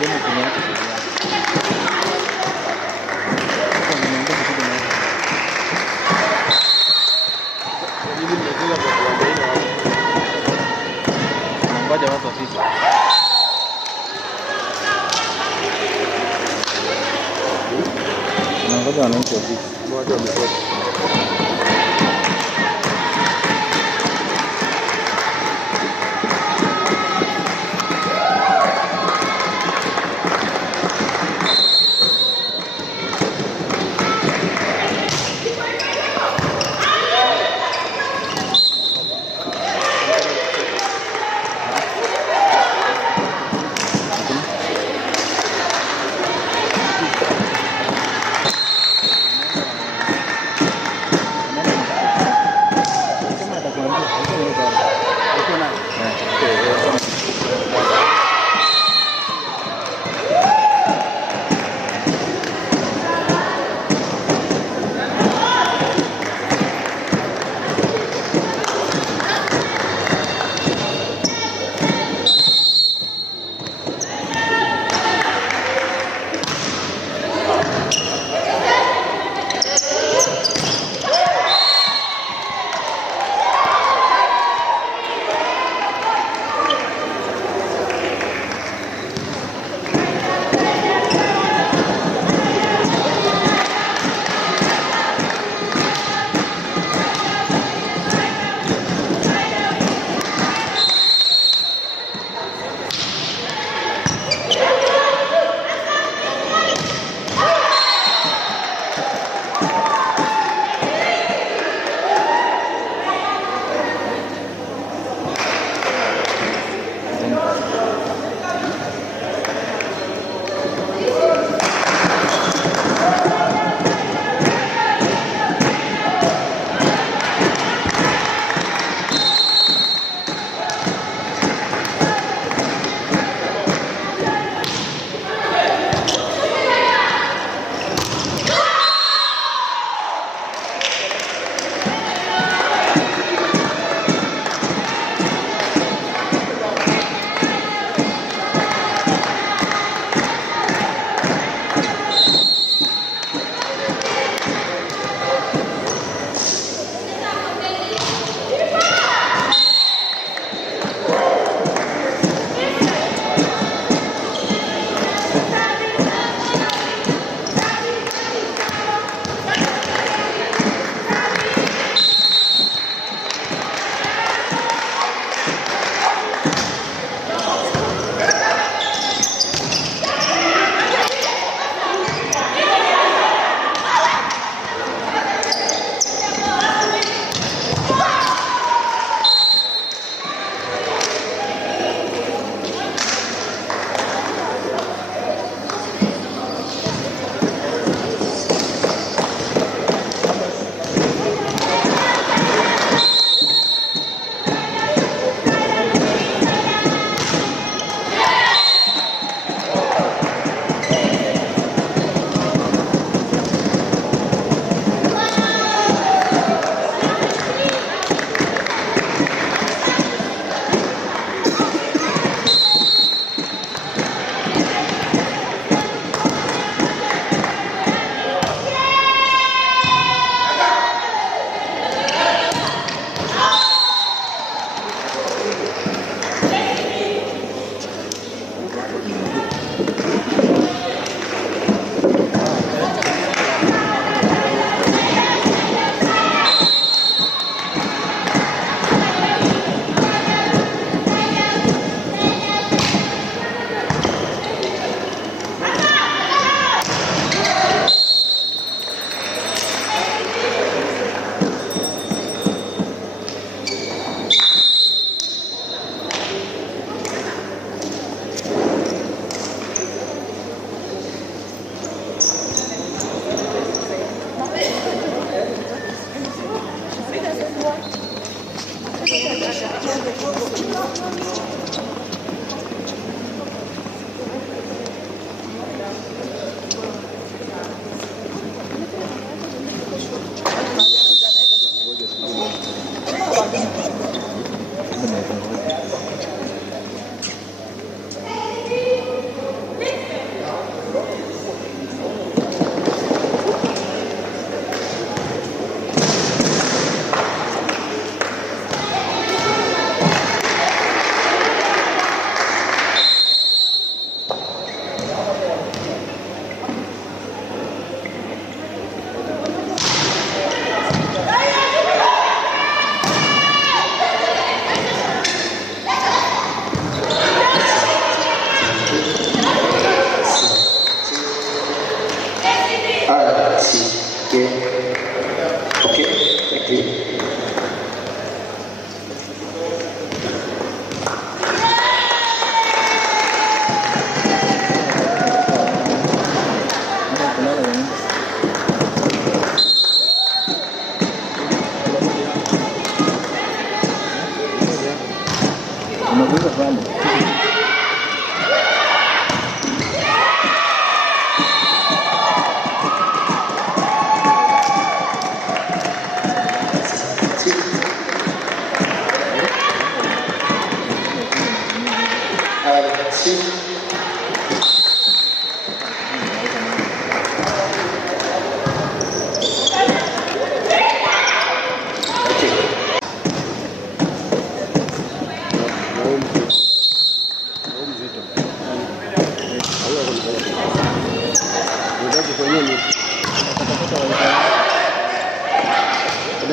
Demo kuniacha sasa. Kwa nini ndio kitu na Ili nimekuja kwa kuangalia ngoja watu wafike. Ngoja wananchi wafike. watu wametoka.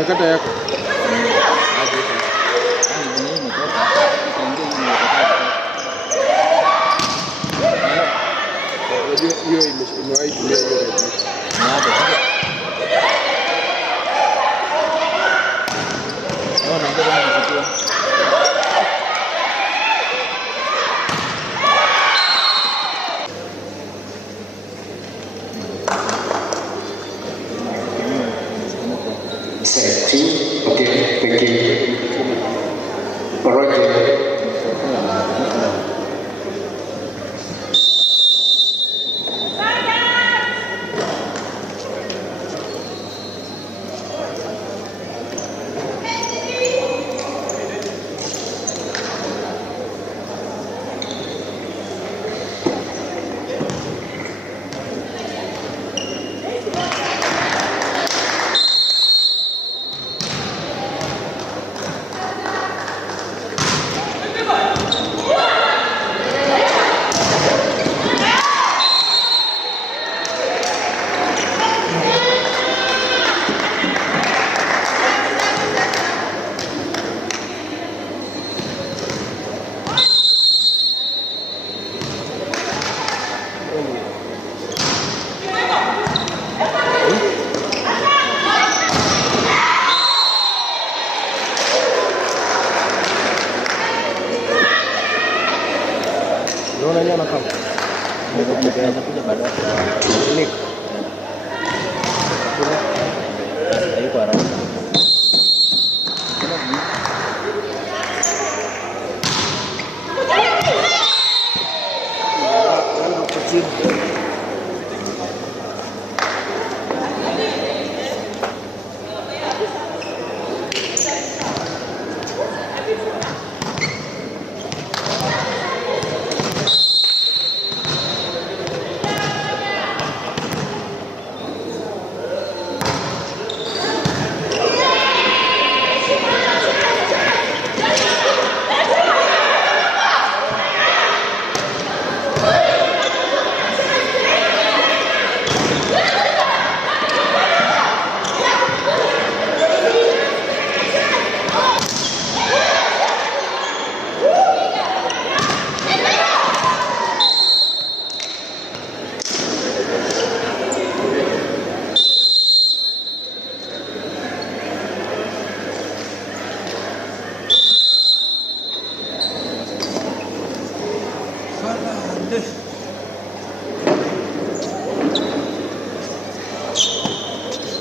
Kata yako. Hiyo imewahi tumia hiyo redio. Okay, thank you. Roger. Unaona nyama kama? Anakuja baadaye. Nick. Hayuko haraka.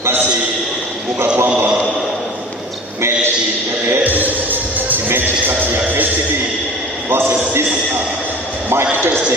Basi kumbuka kwamba mechi yetu ni mechi kati ya KCB versus DCR. Mike Teste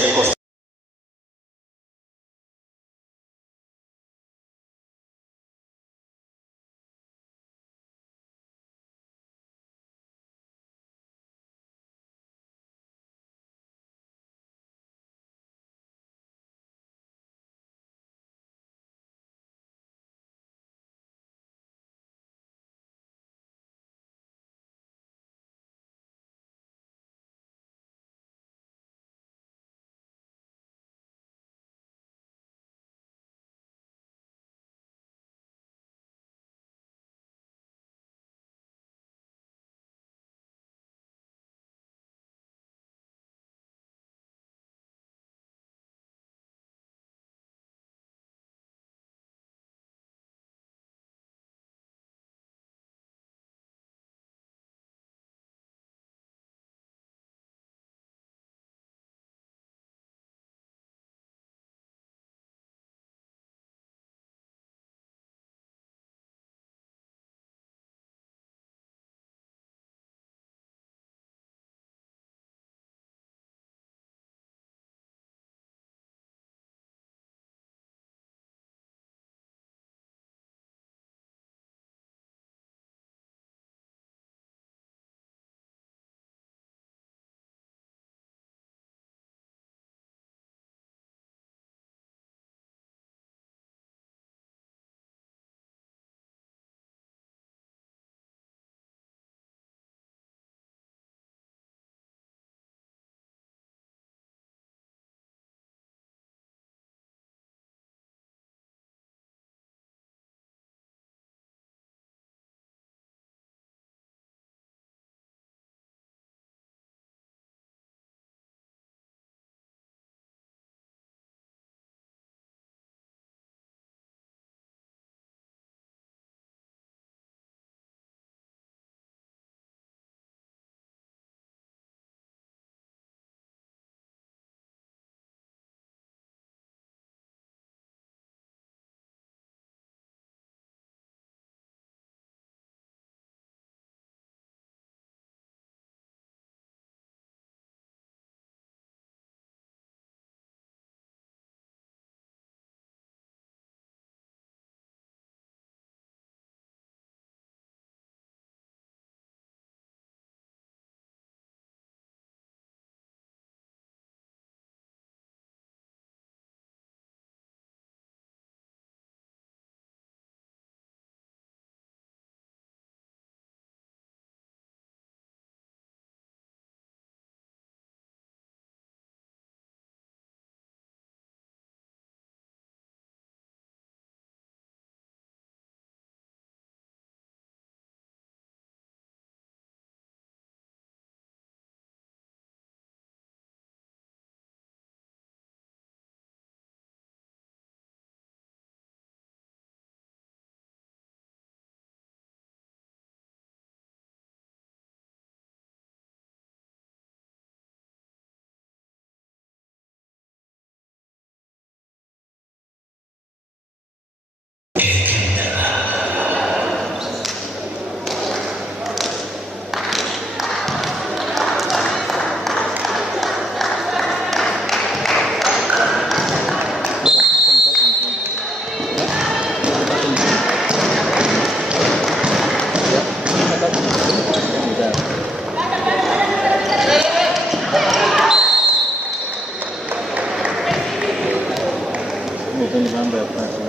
sipendi mambo ya pasi.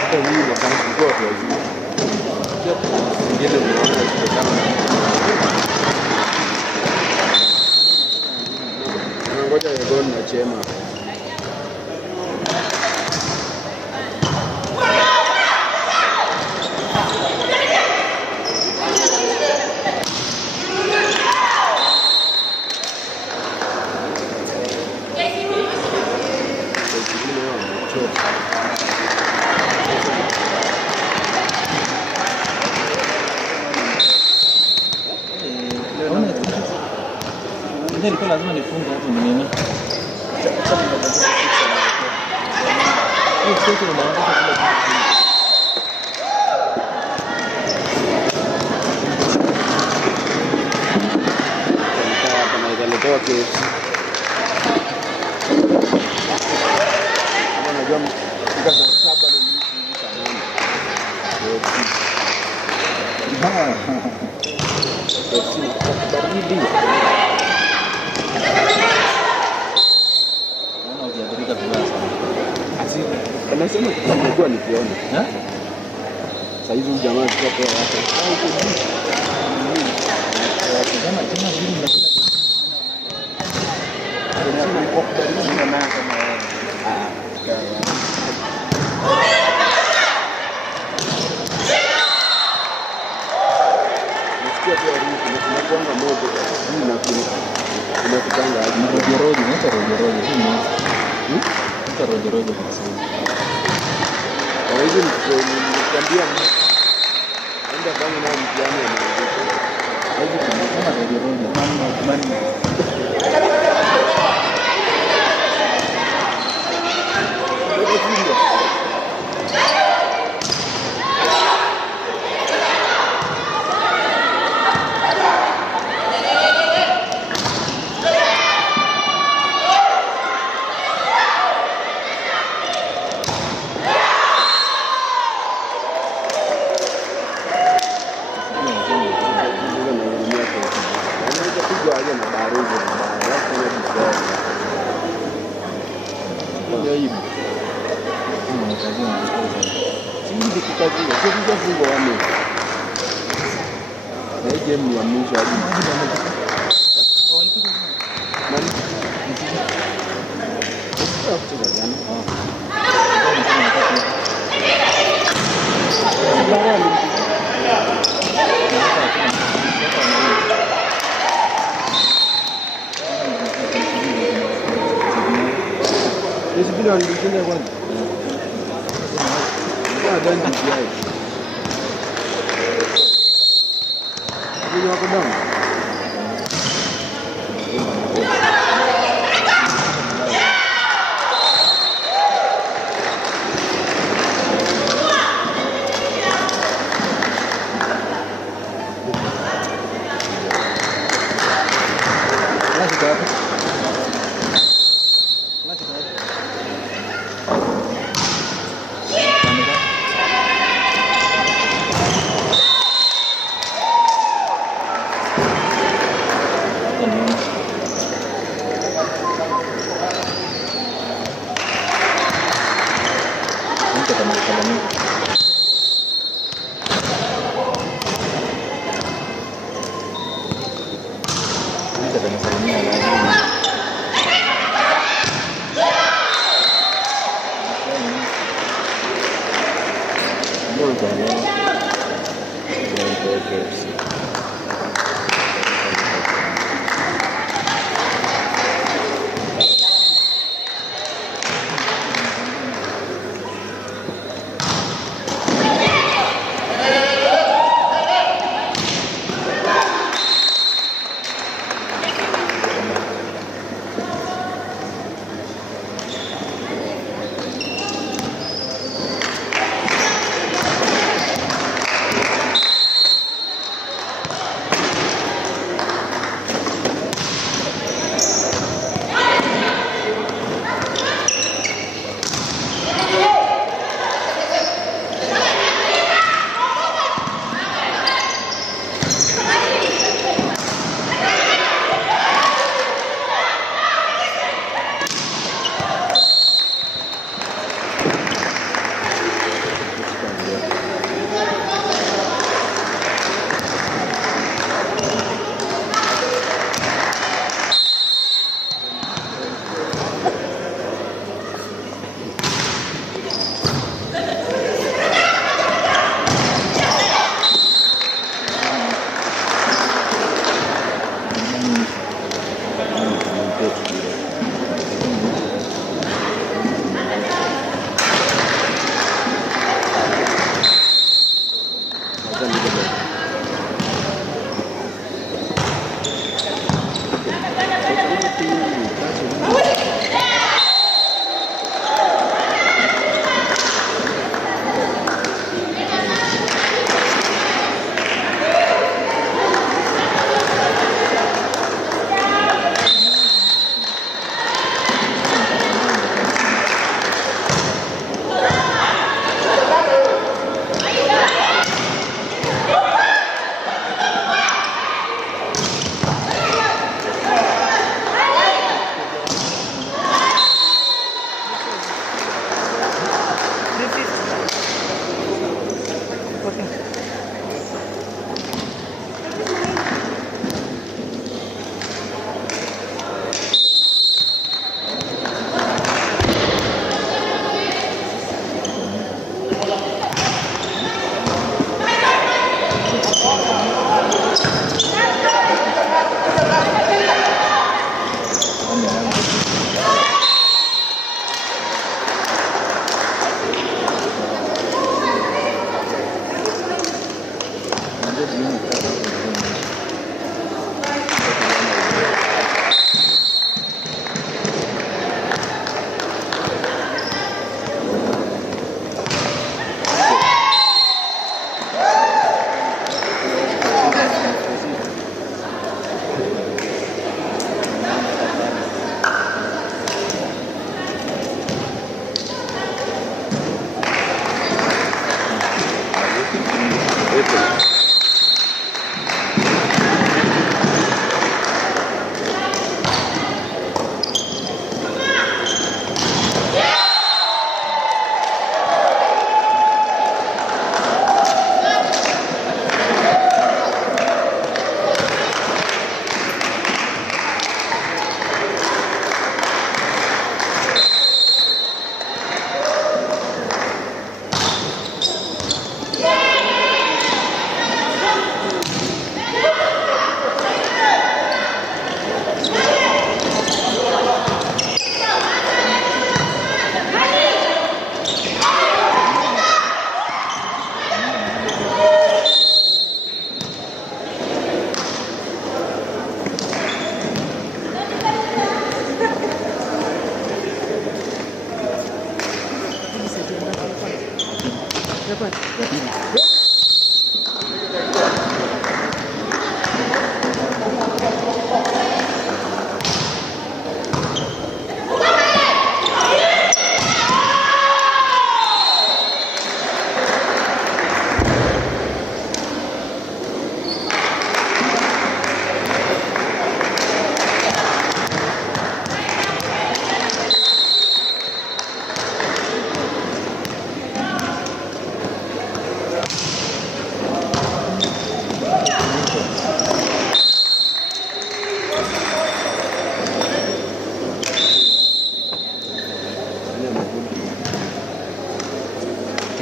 Hata hii na tangu kwa watu wazima. Ingine unaona kutokana na ngoja ya goli na chema. Nilikuwa lazima nifunge hapo ni nini? Hiyo kitu unaanza kila kitu. Kama italetewa KFC. Kama najua mfika saa 7 na nusu saa 8. KFC baridi. Anasema kitakuwa nikiona. Sasa hizo jamaa zitapewa hapa. Jamaa hili na kila kitu. Anasema kwa kubadilishana na kama nasikia pia ruhusa na kuanga moto hii na kinakutanga Rojo rojo, hii ni. Rojo rojo kwa sababu. Kwa hiyo nikwambia enda kama na mtihani anaanza. Hivi kama rojo rojo, mama.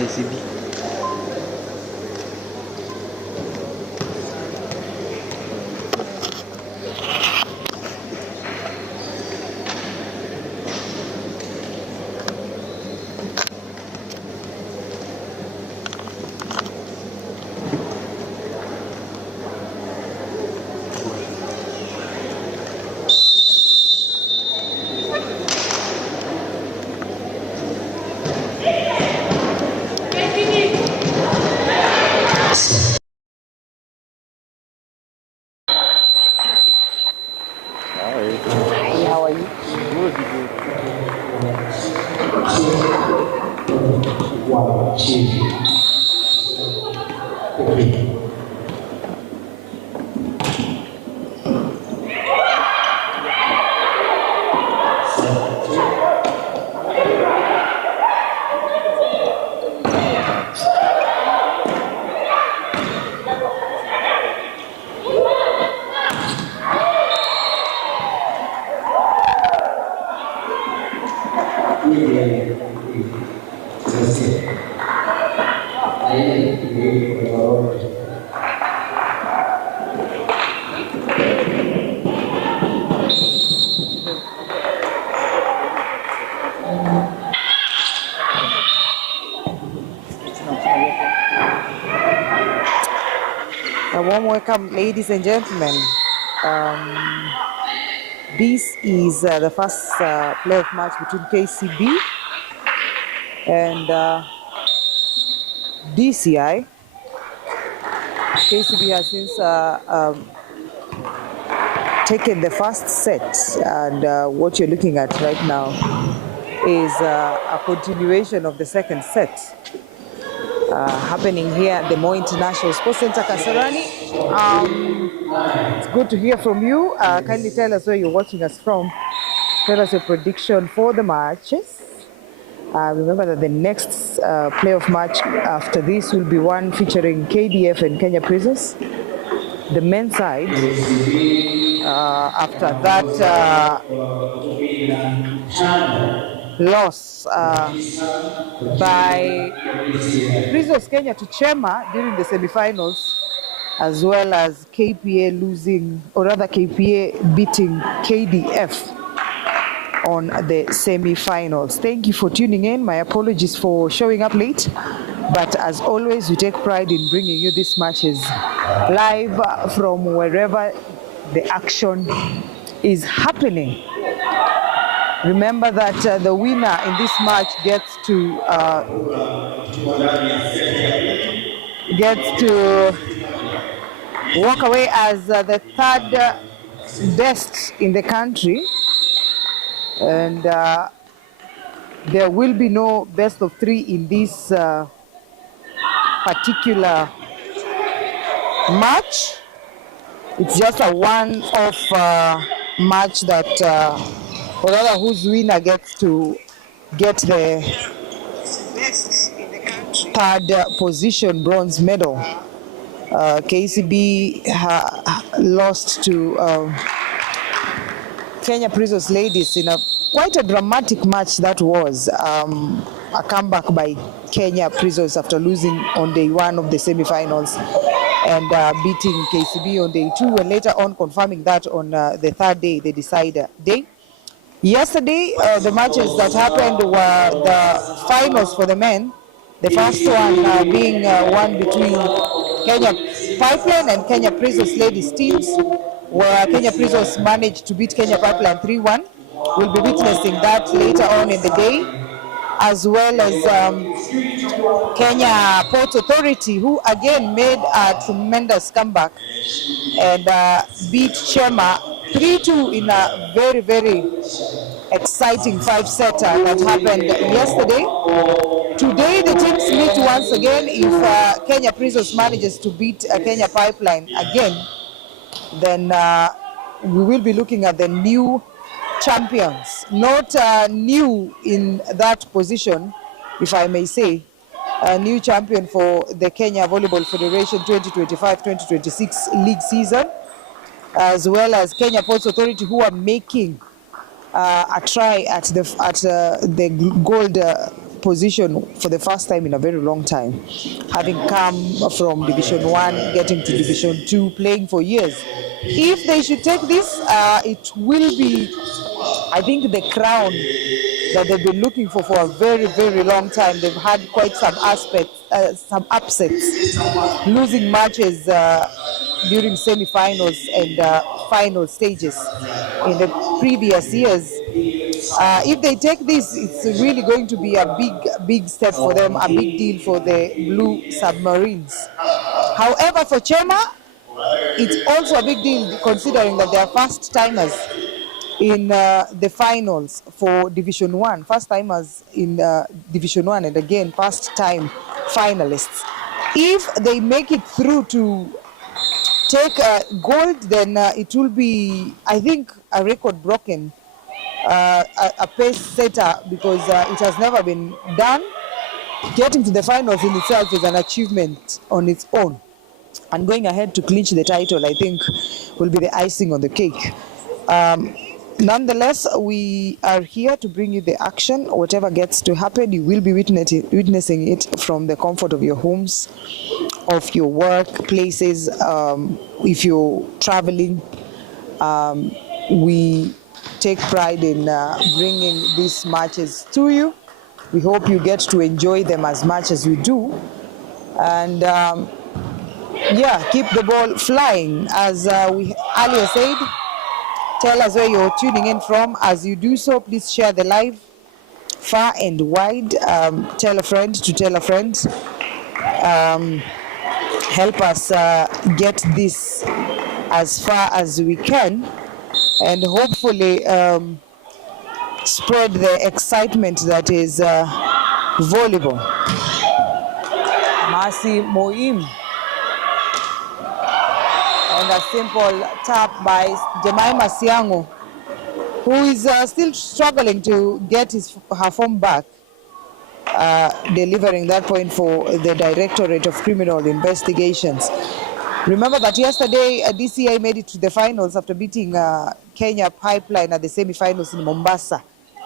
KCB. Hi, how are you? A warm welcome, ladies and gentlemen. This is the first playoff match between KCB and DCI. KCB has since taken the first set, and what you're looking at right now is a continuation of the second set happening here at the Moi International Sports Center, Kasarani. It's good to hear from you. Kindly tell us where you're watching us from. Tell us your prediction for the matches. Remember that the next playoff match after this will be one featuring KDF and Kenya Prisons. The men's side, after that loss by Prisons Kenya to Chema during the semi-finals, as well as KPA losing, or rather KPA beating KDF on the semi-finals. Thank you for tuning in. My apologies for showing up late, but as always, we take pride in bringing you these matches live from wherever the action is happening. Remember that the winner in this match gets to walk away as the third best in the country, and there will be no best of three in this particular match. It's just a one-off match that or rather whose winner gets to get the third position bronze medal. KCB lost to Kenya Prisons Ladies in quite a dramatic match that was. A comeback by Kenya Prisons after losing on day one of the semi-finals and beating KCB on day two, and later on confirming that on the third day, the decider day. Yesterday, the matches that happened were the finals for the men. The first one being one between Kenya Pipeline and Kenya Prisons Ladies teams, where Kenya Prisons managed to beat Kenya Pipeline 3-1. We'll be witnessing that later on in the day. as well as Kenya Ports Authority, who again made a tremendous comeback and beat Chema 3-2 in a very, very exciting five-setter that happened yesterday. Today the teams meet once again. If Kenya Prisons manages to beat Kenya Pipeline again, then we will be looking at the new champions. Not new in that position, if I may say, a new champion for the Kenya Volleyball Federation 2025-2026 league season, as well as Kenya Ports Authority, who are making a try at the gold position for the first time in a very long time, having come from Division 1, getting to Division 2, playing for years. If they should take this, it will be, I think, the crown that they've been looking for a very, very long time. They've had quite some some upsets, losing matches during semi-finals and final stages in the previous years. If they take this, it's really going to be a big step for them, a big deal for the Blue Submarines. However, for Chema, it's also a big deal considering that they are first-timers in the finals for Division 1, first-timers in Division 1, and again, first-time finalists. If they make it through to take gold, then it will be, I think, a record broken, a pace setter, because it has never been done. Getting to the finals in itself is an achievement on its own. And going ahead to clinch the title, I think, will be the icing on the cake. Nonetheless, we are here to bring you the action. Whatever gets to happen, you will be witnessing it from the comfort of your homes, of your workplaces. If you're traveling, we take pride in bringing these matches to you. We hope you get to enjoy them as much as we do. And yeah, keep the ball flying. As we earlier said, tell us where you're tuning in from. As you do so, please share the live far and wide. Tell a friend to tell a friend. Help us get this as far as we can, and hopefully spread the excitement that is volleyball. Mercy Moim. And a simple tap by Jemima Siango, who is still struggling to get her form back, delivering that point for the Directorate of Criminal Investigations. Remember that yesterday DCI made it to the finals after beating Kenya Pipeline at the semi-finals in Mombasa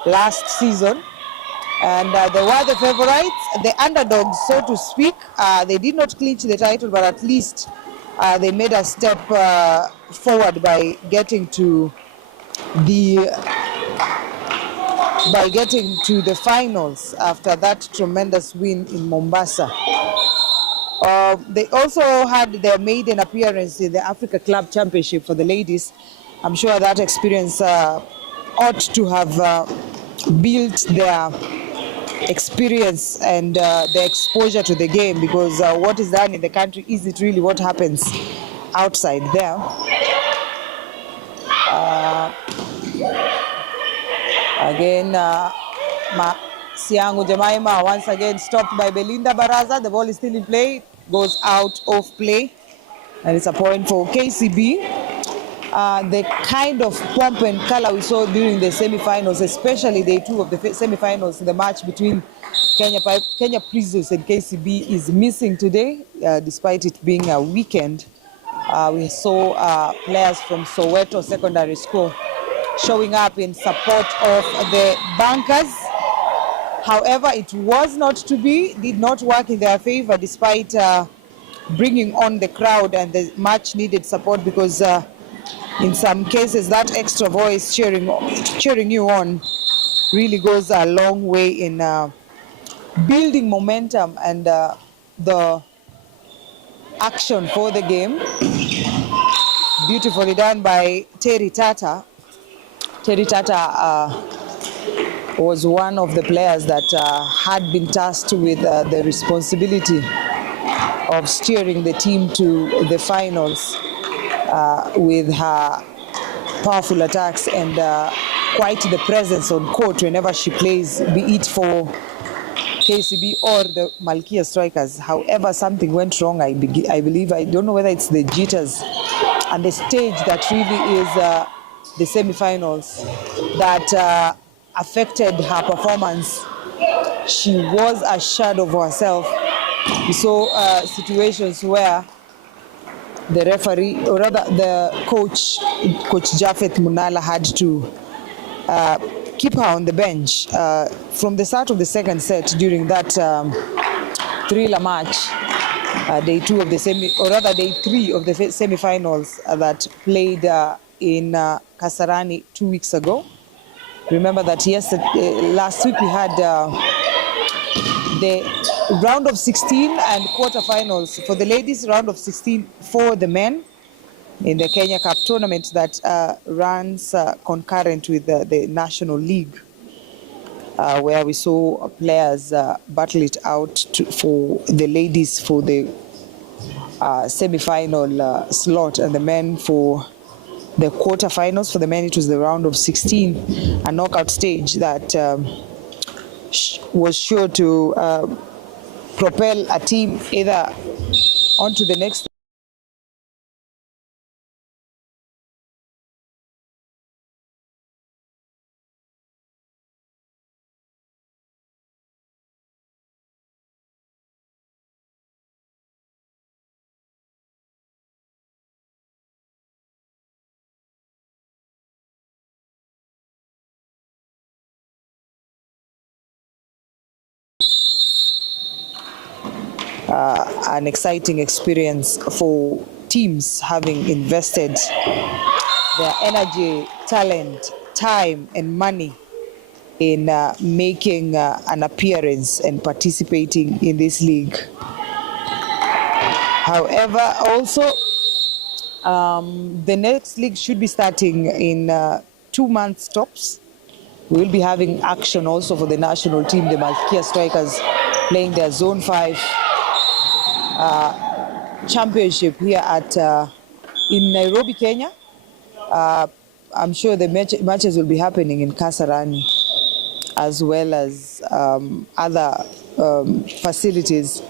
last season. And they were the favorites, the underdogs, so to speak. They did not clinch the title, but at least they made a step forward by getting to the finals after that tremendous win in Mombasa. They also had their maiden appearance in the Africa Club Championship for the ladies. I'm sure that experience ought to have built their experience and the exposure to the game, because what is done in the country isn't really what happens outside there. Again, Siangu Jemima once again stopped by Belinda Baraza. The ball is still in play, goes out of play, and it's a point for KCB. The kind of pomp and color we saw during the semi-finals, especially day 2 of the semi-finals, the match between Kenya Prisons and KCB, is missing today, despite it being a weekend. We saw players from Soweto Secondary School showing up in support of the bankers. However, it was not to be, did not work in their favor, despite bringing on the crowd and the much needed support, because in some cases that extra voice cheering you on really goes a long way in building momentum and the action for the game. Beautifully done by Terry Tata. Terry Tata was one of the players that had been tasked with the responsibility of steering the team to the finals with her powerful attacks and quite the presence on court whenever she plays, be it for KCB or the Malkia Strikers. However, something went wrong, I believe. I don't know whether it's the jitters and the stage that really is the semi-finals that affected her performance. She was a shadow of herself. We saw situations where the referee, or rather the coach, Coach Jafet Munala, had to keep her on the bench from the start of the second set during that thriller match, day 2 of the day 3 of the semi-finals that played in Kasarani 2 weeks ago. Remember that last week we had the round of 16 and quarterfinals for the ladies, round of 16 for the men in the Kenya Cup tournament that runs concurrent with the National League, where we saw players battle it out for the ladies for the semi-final slot, and the men for the quarterfinals. For the men, it was the round of 16, a knockout stage that was sure to propel a team either onto the next an exciting experience for teams having invested their energy, talent, time, and money in making an appearance and participating in this league. However, also, the next league should be starting in 2 months tops. We will be having action also for the national team, the Malkia Strikers, playing their Zone 5 championship here at in Nairobi, Kenya. I'm sure the matches will be happening in Kasarani, as well as other facilities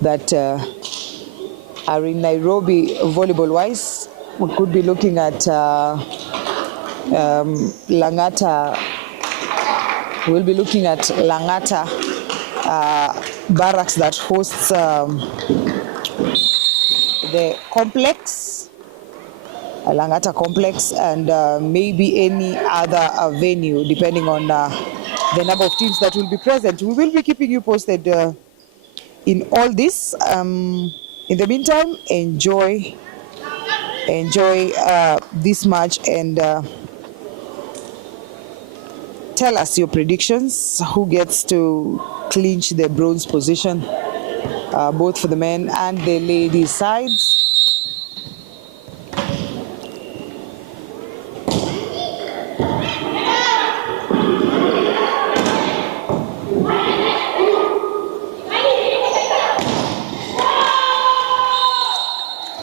that are in Nairobi volleyball-wise. We could be looking at Langata. We'll be looking at Langata barracks that hosts the complex, Langata complex, and maybe any other venue, depending on the number of teams that will be present. We will be keeping you posted in all this. In the meantime, enjoy this match and tell us your predictions. Who gets to clinch the bronze position, both for the men and the ladies sides?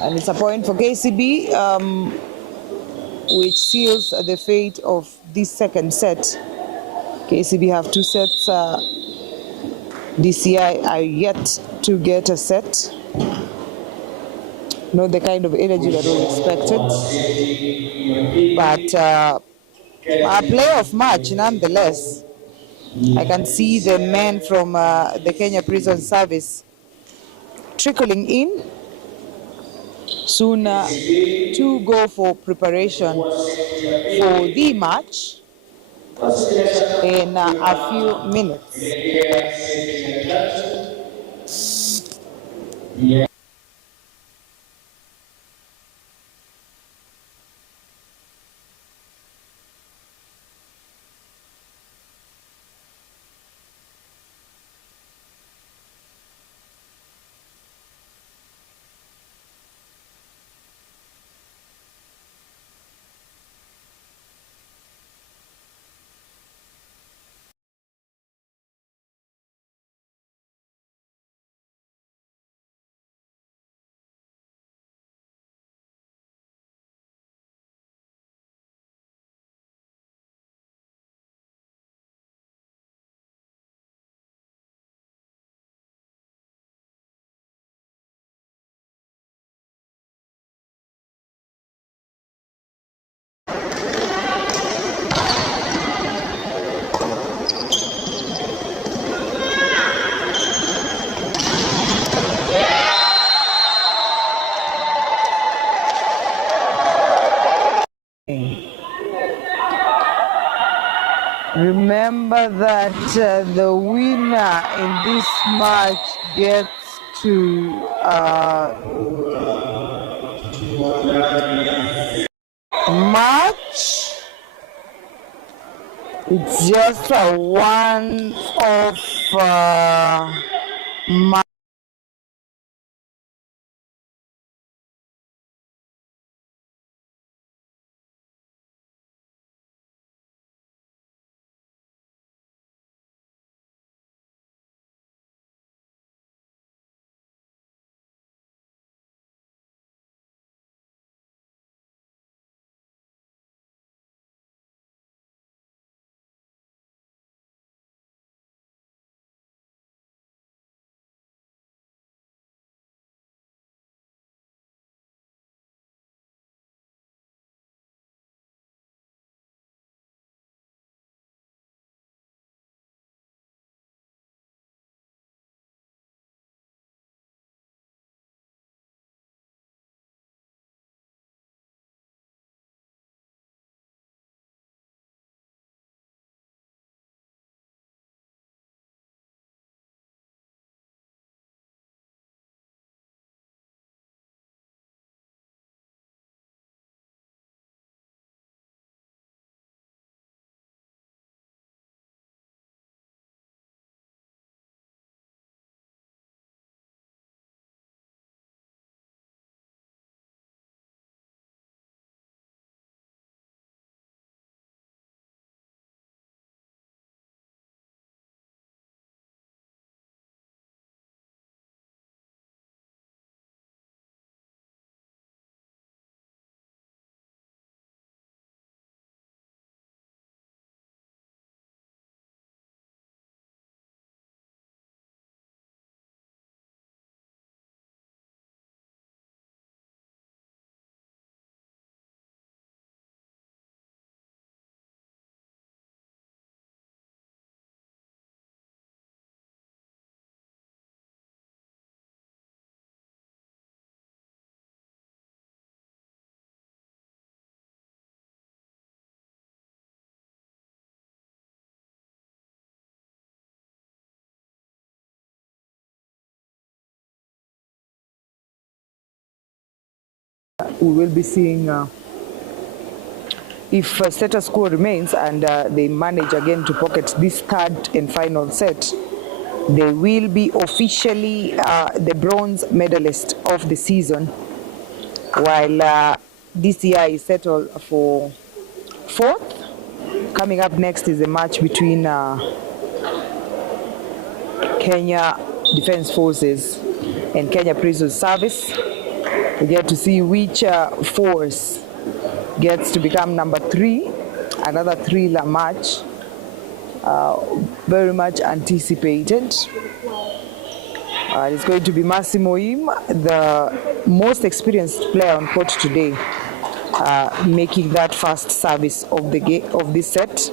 And it's a point for KCB, which seals the fate of this second set. KCB have 2 sets. DCI are yet to get a set. Not the kind of energy that was expected. But a playoff match nonetheless. I can see the men from the Kenya Prison Service trickling in soon to go for preparation for the match in a few minutes. that the winner in this match gets to match. It's just a one-off match. We will be seeing if status quo remains and they manage again to pocket this third and final set, they will be officially the bronze medalist of the season, while DCI is settled for fourth. Coming up next is a match between Kenya Defence Forces and Kenya Prisons Service. We get to see which force gets to become number 3, another thriller match, very much anticipated. It's going to be Massimo Im, the most experienced player on court today, making that first service of the of this set,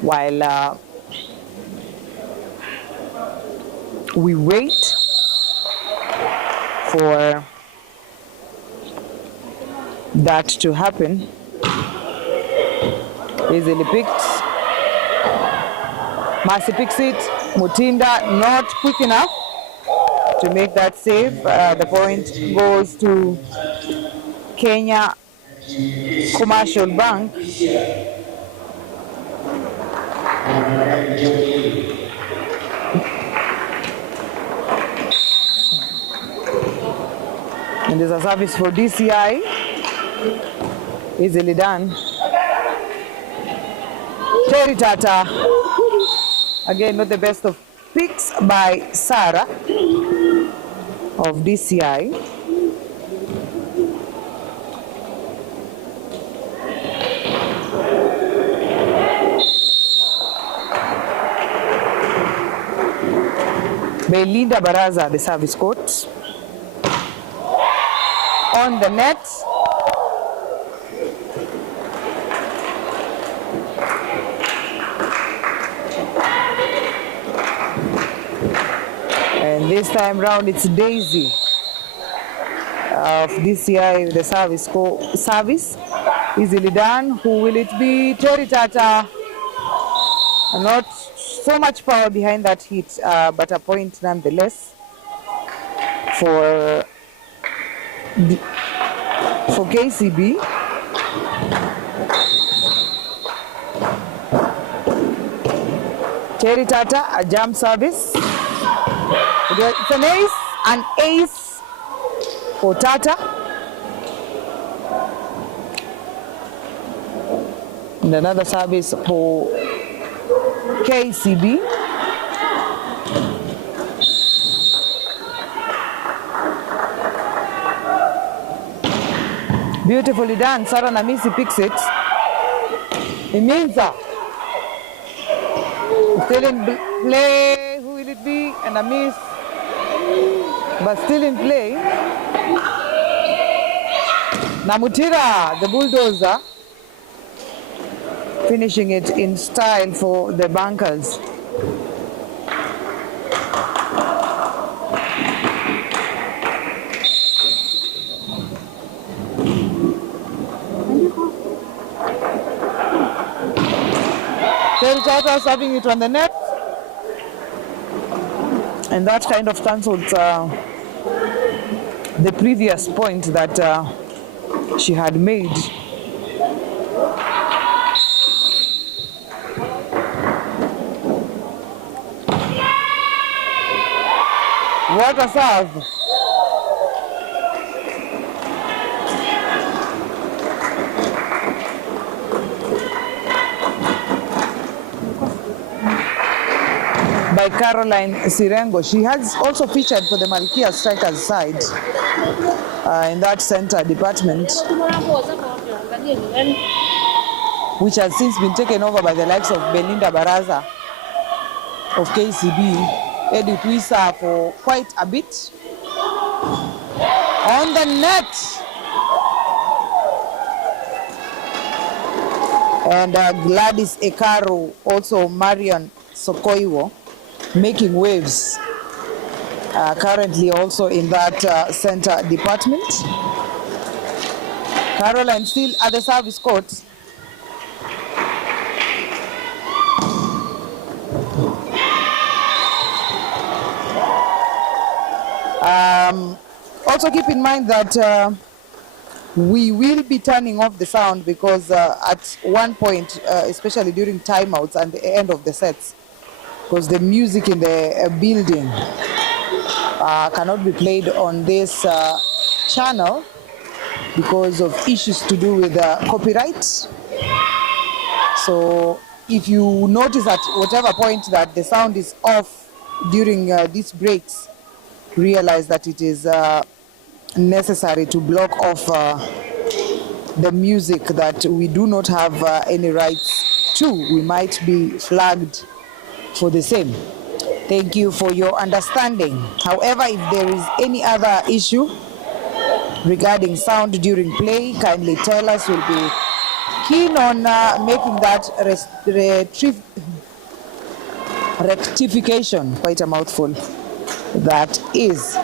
while we wait for that to happen. Easily picked. Mercy picks it. Mutinda not quick enough to make that save. The point goes to Kenya Commercial Bank. And there's a service for DCI. Easily done. Terry Tata. Again, not the best of picks by Sarah of DCI. Belinda Baraza, the service court. On the net. And this time round it's Daisy of DCI, the service. Easily done. Who will it be? Terry Tata Not so much power behind that hit, but a point nonetheless for KCB. Terry Tata, a jump service. It's an ace for Tata. And another service for KCB. Beautifully done. Sarah Namisi picks it. Iminza. Still in play. Who will it be? And a miss. But still in play. Namutira, the bulldozer, finishing it in style for the bankers. Terry Tata serving it on the net. And that kind of cancelled the previous point that she had made. What a serve. By Caroline Sirengo. She has also featured for the Malkia Strikers side in that center department, which has since been taken over by the likes of Belinda Baraza of KCB. Eddie Twisa for quite a bit. On the net. And Gladys Ekaro, also Marion Sokoiwo, making waves. Currently also in that center department. Caroline still at the service court. Also keep in mind that we will be turning off the sound because at one point, especially during timeouts and the end of the sets, because the music in the building cannot be played on this channel because of issues to do with copyright. So if you notice at whatever point that the sound is off during these breaks, realize that it is necessary to block off the music that we do not have any rights to. We might be flagged for the same. Thank you for your understanding. However, if there is any other issue regarding sound during play, kindly tell us. We'll be keen on making that rectification. Quite a mouthful. That is.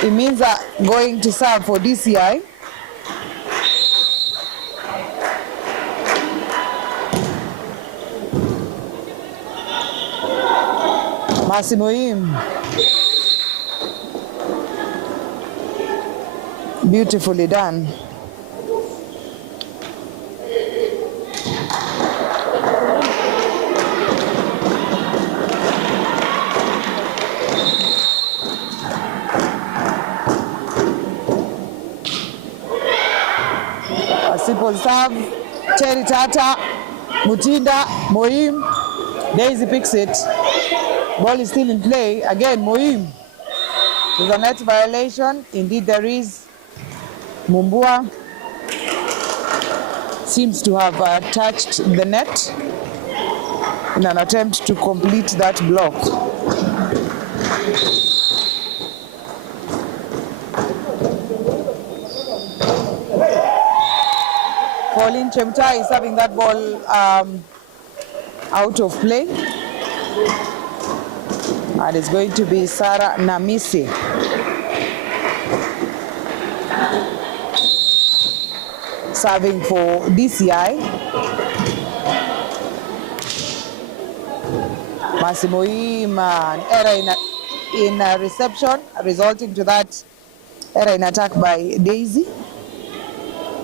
It means that going to serve for DCI. Masimoim. Beautifully done. A simple serve. Terry Tata, Mutinda, Moim. Daisy picks it. Ball is still in play. Again, Moim. There's a net violation. Indeed, there is. Mumbua seems to have touched the net in an attempt to complete that block. Pauline Chemtai is having that ball out of play. And it's going to be Sarah Namisi. Serving for DCI. Masimoim, an error in reception, resulting to that error in attack by Daisy,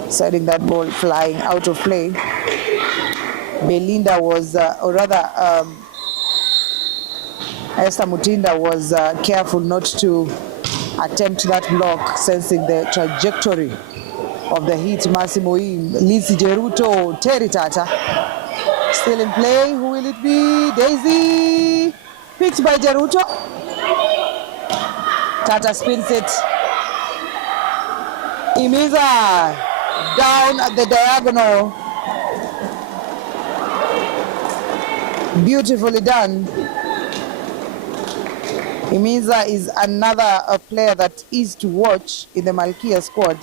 sending that ball flying out of play. Belinda was, or rather, Esther Mutinda was careful not to attempt that block, sensing the trajectory of the hit. Masimoim, Lizzie Jeruto, Terry Tata, still in play. Who will it be? Daisy, picked by Jeruto. Tata spins it. Imiza down at the diagonal. Beautifully done. Imiza is another player that is to watch in the Malkia squad.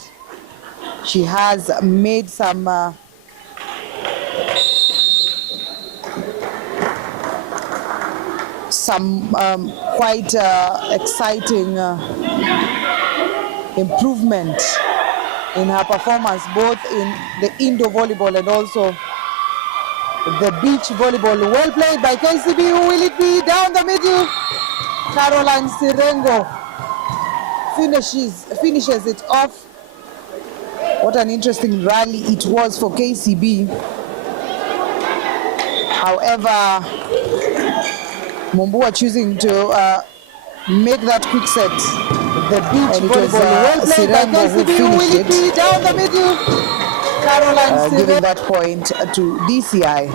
She has made some quite exciting improvement in her performance, both in the indoor volleyball and also the beach volleyball. Well played by KCB. Who will it be? Down the middle. Caroline Sirengo finishes it off. What an interesting rally it was for KCB. However, Mumbua choosing to make that quick set. The beach volleyball. Well played by KCB. Who will it be? Down the middle. Caroline Sirengo giving that point to DCI.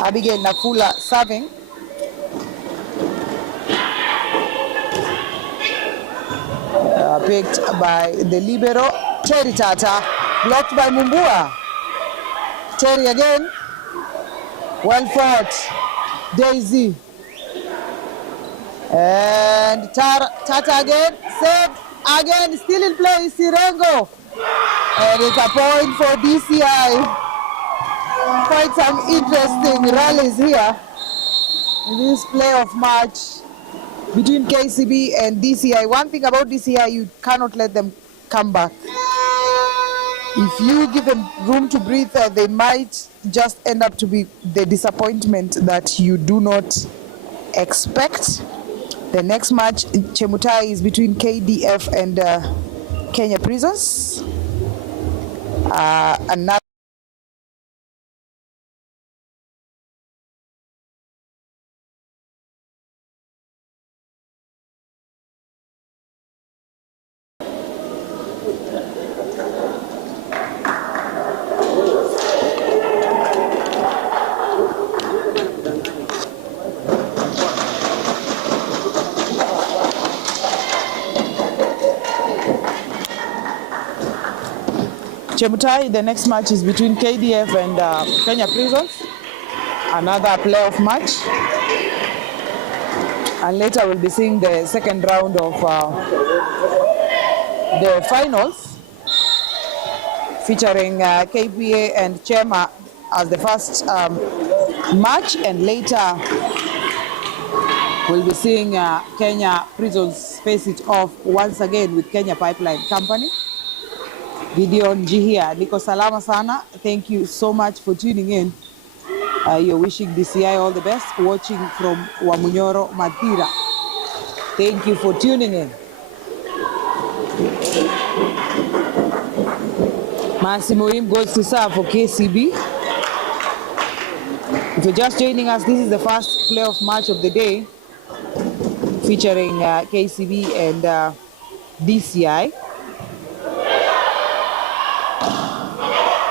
Abigail Nafula serving. Picked by the libero, Terry Tata, blocked by Mumbua. Terry again, well fought, Daisy. And Tata again, saved, again, still in play, Sirengo. And it's a point for DCI. Quite some interesting rallies here in this playoff match between KCB and DCI. One thing about DCI, you cannot let them come back. If you give them room to breathe, they might just end up to be the disappointment that you do not expect. The next match, Chemutai, is between KDF and Kenya Prisons. Another Chemutai, the next match is between KDF and Kenya Prisons. Another playoff match. And later we'll be seeing the second round of the finals, featuring KPA and Chema as the first match. And later we'll be seeing Kenya Prisons face it off once again with Kenya Pipeline Company. Gideon Jihia, Niko Salama Sana. Thank you so much for tuning in. You're wishing DCI all the best. Watching from Wamunyoro, Mathira. Thank you for tuning in. Masimoim goes to serve for KCB. If you're just joining us, this is the first playoff match of the day, featuring KCB and DCI.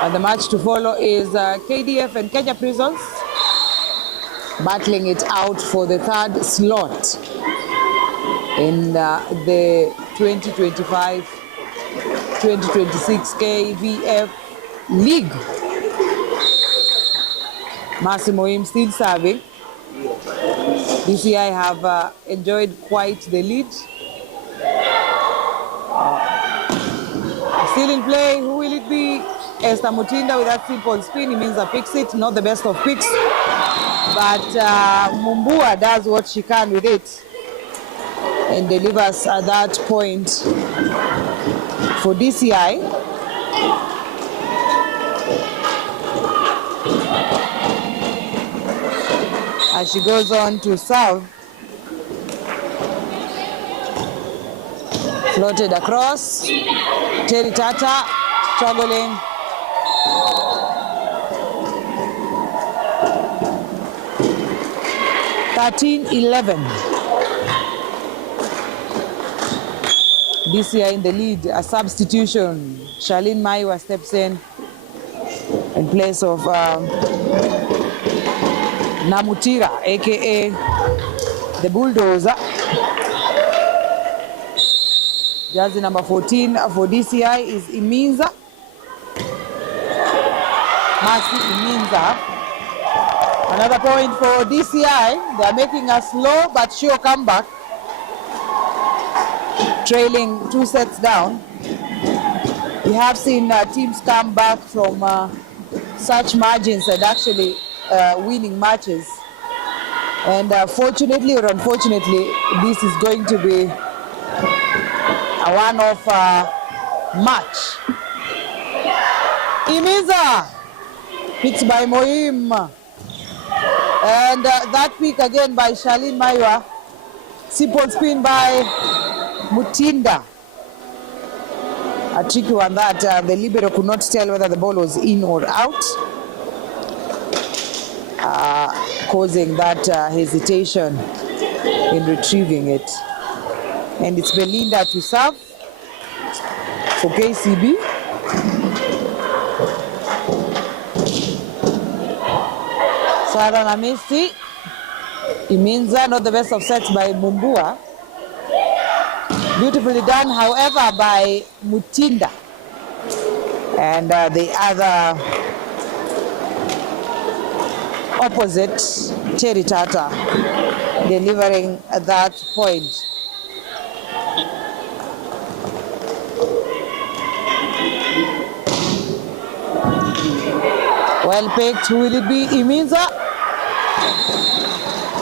And the match to follow is KDF and Kenya Prisons battling it out for the third slot in the 2025-2026 KVF League. Masimoim still serving. DCI have enjoyed quite the lead. Still in play, who will it be? Esther Mutinda with that simple spin. It means a picks it, not the best of picks. But Mumbua does what she can with it and delivers at that point for DCI. as she goes on to serve. Floated across. Terry Tata struggling. DCI in the lead. A substitution. Charlene Maiwa steps in place of Namutira, aka the Bulldozer. Jersey number 14 for DCI is Iminza. Mercy Iminza. Another point for DCI. They are making a slow but sure comeback. Trailing 2 sets down. We have seen teams come back from such margins and actually winning matches. And fortunately or unfortunately, this is going to be a one-off match. Imiza picked by Moim. And that pick again by Charlene Maiwa. Simple spin by Mutinda. A tricky one that the libero could not tell whether the ball was in or out, causing that hesitation in retrieving it. And it's Belinda to serve for KCB. Sarah Namisi. Iminza, not the best of sets by Mumbua. Beautifully done, however, by Mutinda. And the other opposite, Terry Tata, delivering that point. Well picked. Will it be Iminza?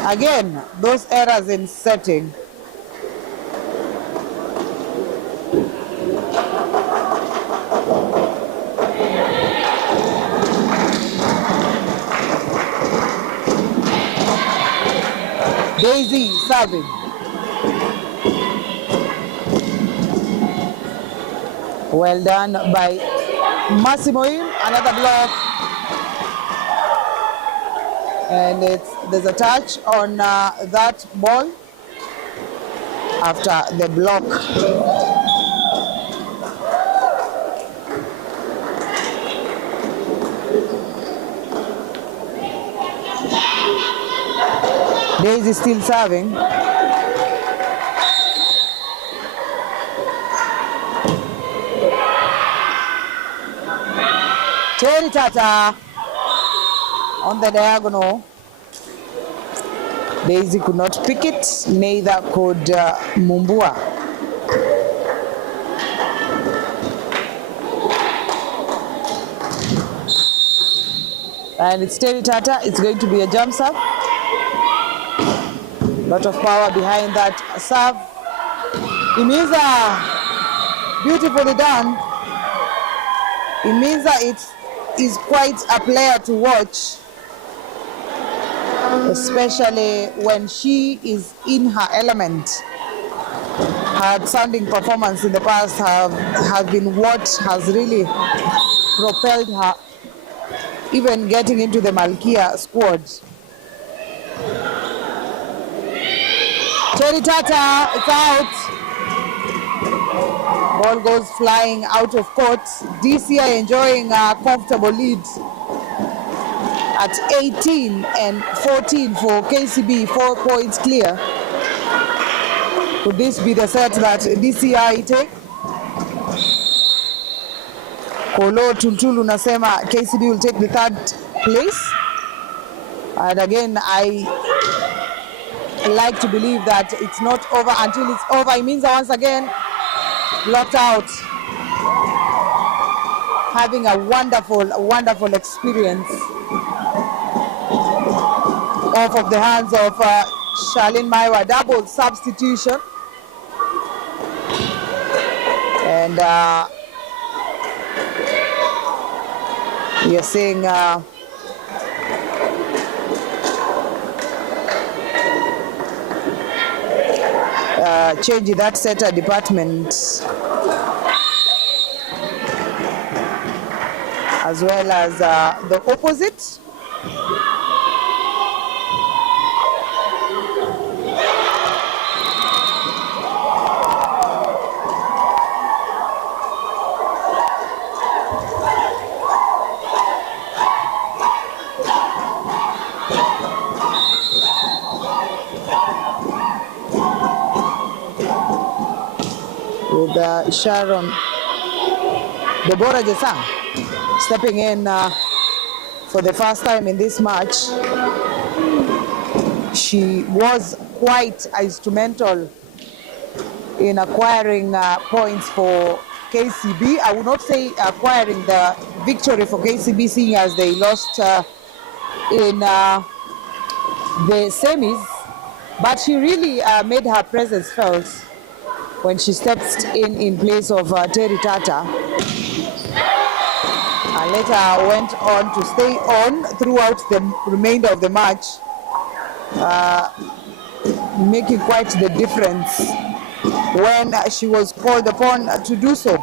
Again, those errors in setting. Daisy serving. Well done by Massimoim. Another block. And there's a touch on that ball after the block. Daisy still serving. Terry Tata on the diagonal. Daisy could not pick it, neither could Mumbua. And it's Terry Tata. It's going to be a jump serve. Lot of power behind that serve. Iminza, beautifully done. Iminza is quite a player to watch, especially when she is in her element. Her outstanding performance in the past has been what has really propelled her, even getting into the Malkia squad. Terry Tata, it's out. Ball goes flying out of court. DCI enjoying a comfortable lead at 18-14 for KCB, 4 points clear. Could this be the set that DCI take? Kolo Tuntulu nasema KCB will take the 3rd place. And again, I like to believe that it's not over until it's over. It means that once again, blocked out. Having a wonderful experience off of the hands of Charlene Maiwa. Double substitution. And you're seeing change in that setter department, as well as the opposite. With Sharon Deborah Jesang stepping in for the first time in this match. She was quite instrumental in acquiring points for KCB. I would not say acquiring the victory for KCB, seeing as they lost in the semis, but she really made her presence felt when she stepped in place of Terry Tata, and later went on to stay on throughout the remainder of the match, making quite the difference when she was called upon to do so.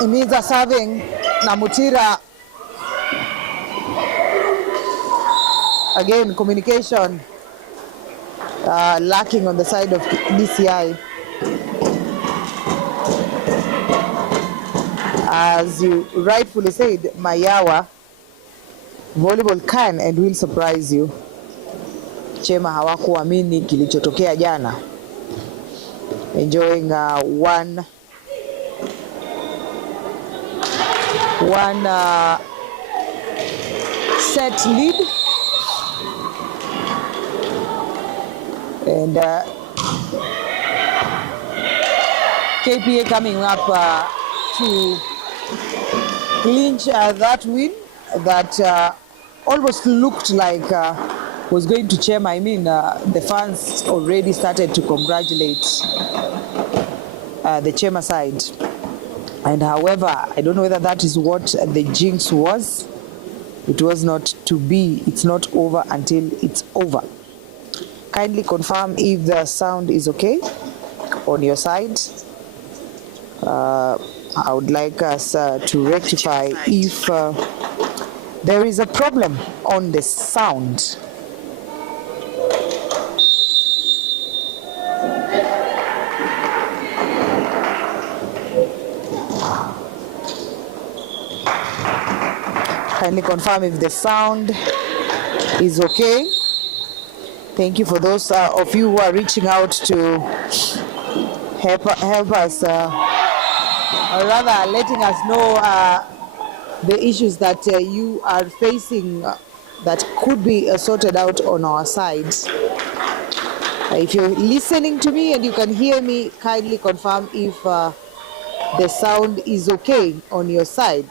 Imiza serving na Mutira. Again, communication lacking on the side of DCI. As you rightfully said, Mayawa, volleyball can and will surprise you. Chema hawakuamini kilichotokea jana. Enjoying one set lead. And KPA coming up to clinch that win that almost looked like was going to Chema. I mean, the fans already started to congratulate the Chema side. And however, I don't know whether that is what the jinx was. It was not to be. It's not over until it's over. Kindly confirm if the sound is okay on your side. I would like us to rectify if there is a problem on the sound. Kindly confirm if the sound is okay. Thank you for those of you who are reaching out to help us, or rather letting us know the issues that you are facing that could be sorted out on our side. If you're listening to me and you can hear me, kindly confirm if the sound is okay on your side.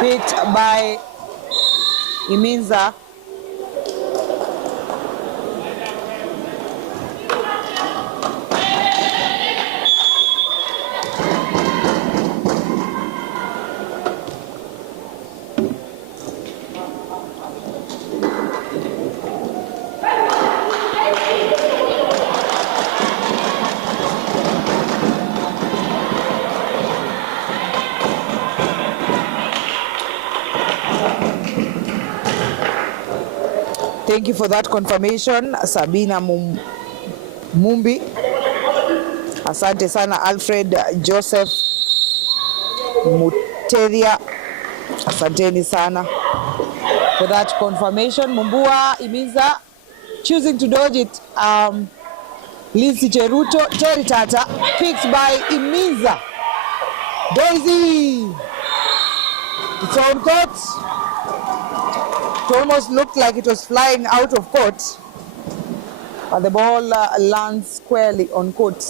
Picked by Iminza. Thank you for that confirmation, Sabina Mumbi. Asante sana, Alfred Joseph Muteria. Asanteni sana for that confirmation. Mumbua Imiza choosing to dodge it. Lindsay Cheruto, Terry Tata, picked by Imiza. Daisy, it's on court. It almost looked like it was flying out of court, but the ball lands squarely on court.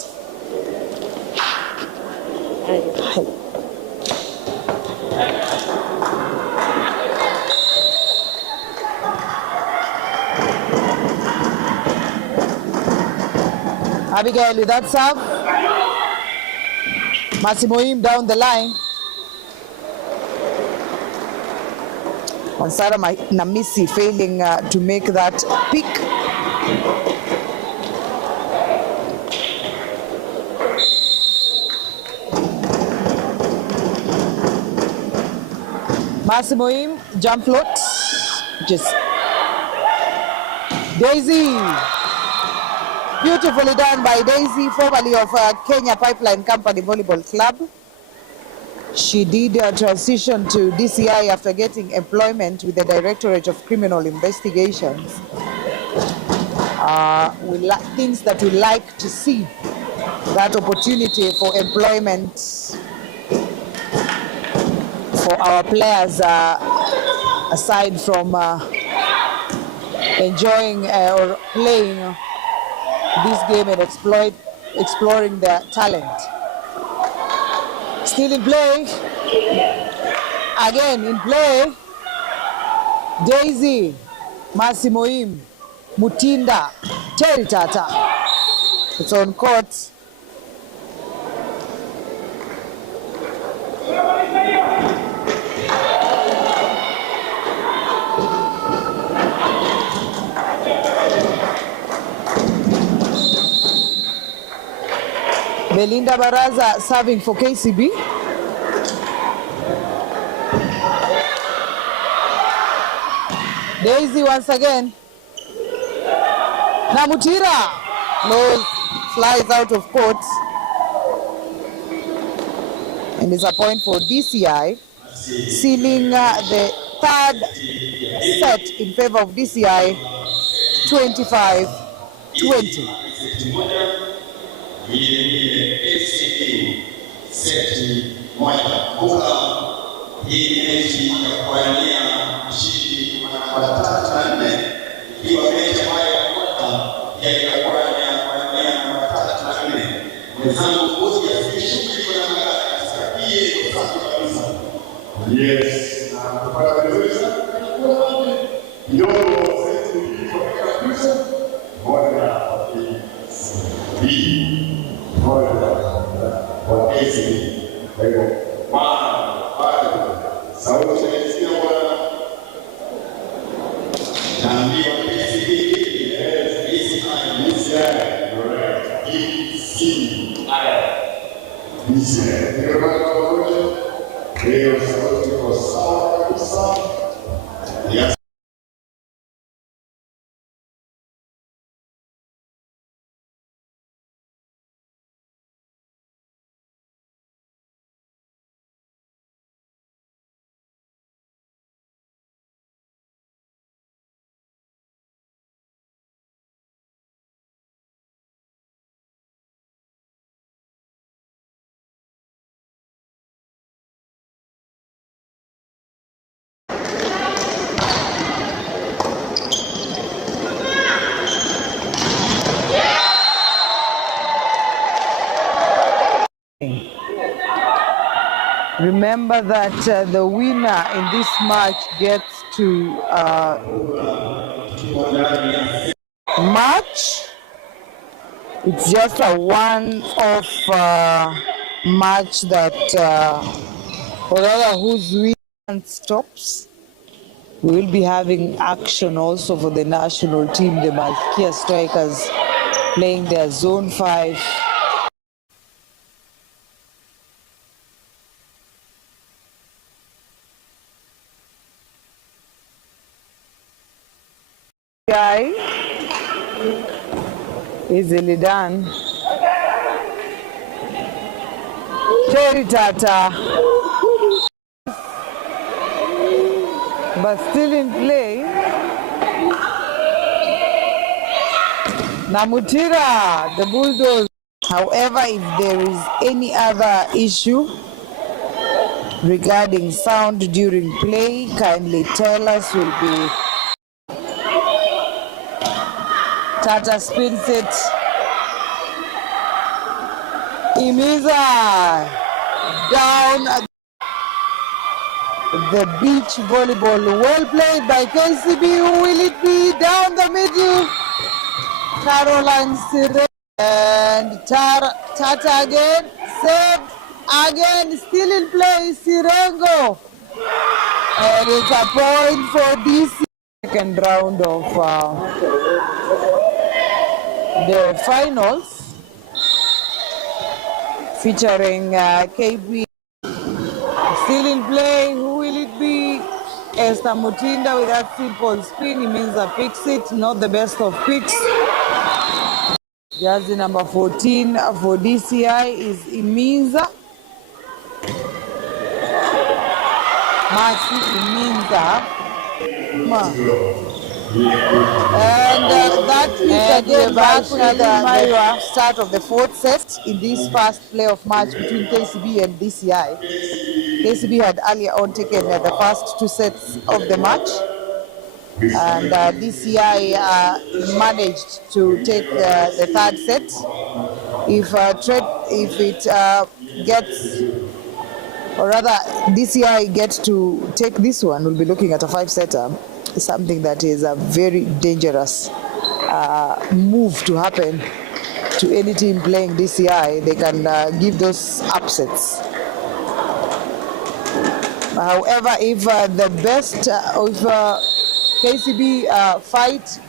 Abigail with that serve. Masimoim down the line. Wansara Namisi failing to make that pick. Masimoim jump float. Just Daisy. Beautifully done by Daisy, formerly of Kenya Pipeline Company Volleyball Club. She did a transition to DCI after getting employment with the Directorate of Criminal Investigations. Things that we like to see, that opportunity for employment for our players, aside from enjoying or playing this game and exploring their talent. Still in play. Again in play. Daisy, Masimoim, Mutinda, Terry Tata. It's on court. Belinda Baraza serving for KCB. Daisy once again. Namutira flies out of court. And is a point for DCI, sealing the third set in favor of DCI, 25-20. Seti moja. Kumbuka hii mechi ya kuwania mshindi wa 3-4 ikiwa mechi ambayo ya kuwania 3-4. Mwenzangu kuja shughuli kwa namna katika pia safi kabisa. Yes, na kupata vizuri sana. Ndio seti ilipofika kabisa. Moja kwa hii. Kwa kesi kwa hivyo sauti ya kesi ya bwana naambiwa kesi hii Remember that the winner in this match gets to match. It's just a one-off match that, or rather, whose win stops. We will be having action also for the national team, the Malkia Strikers, playing their Zone 5. Easily done. Terry Tata, but still in play. Namutira, the Bulldogs. However, if there is any other issue regarding sound during play, kindly tell us. Will be Tata spins it. Imiza down the beach volleyball. Well played by KCB. Who will it be? Down the middle. Caroline Sire. And Tata again, saved again, still in play, Sirengo. And it's a point for this second round of the finals, featuring KP. Still in play, who will it be? Esther Mutinda with that simple spin. It means a picks it, not the best of picks. Jersey number 14 for DCI is Iminza. Mercy Iminza. And that is again back with the start of the fourth set in this first playoff match between KCB and DCI. KCB had earlier on taken the first two sets of the match, and DCI managed to take the third set. If it gets, or rather DCI gets to take this one, we'll be looking at a 5-setter, something that is a very dangerous move to happen to any team playing DCI. They can give those upsets. However, if if KCB fight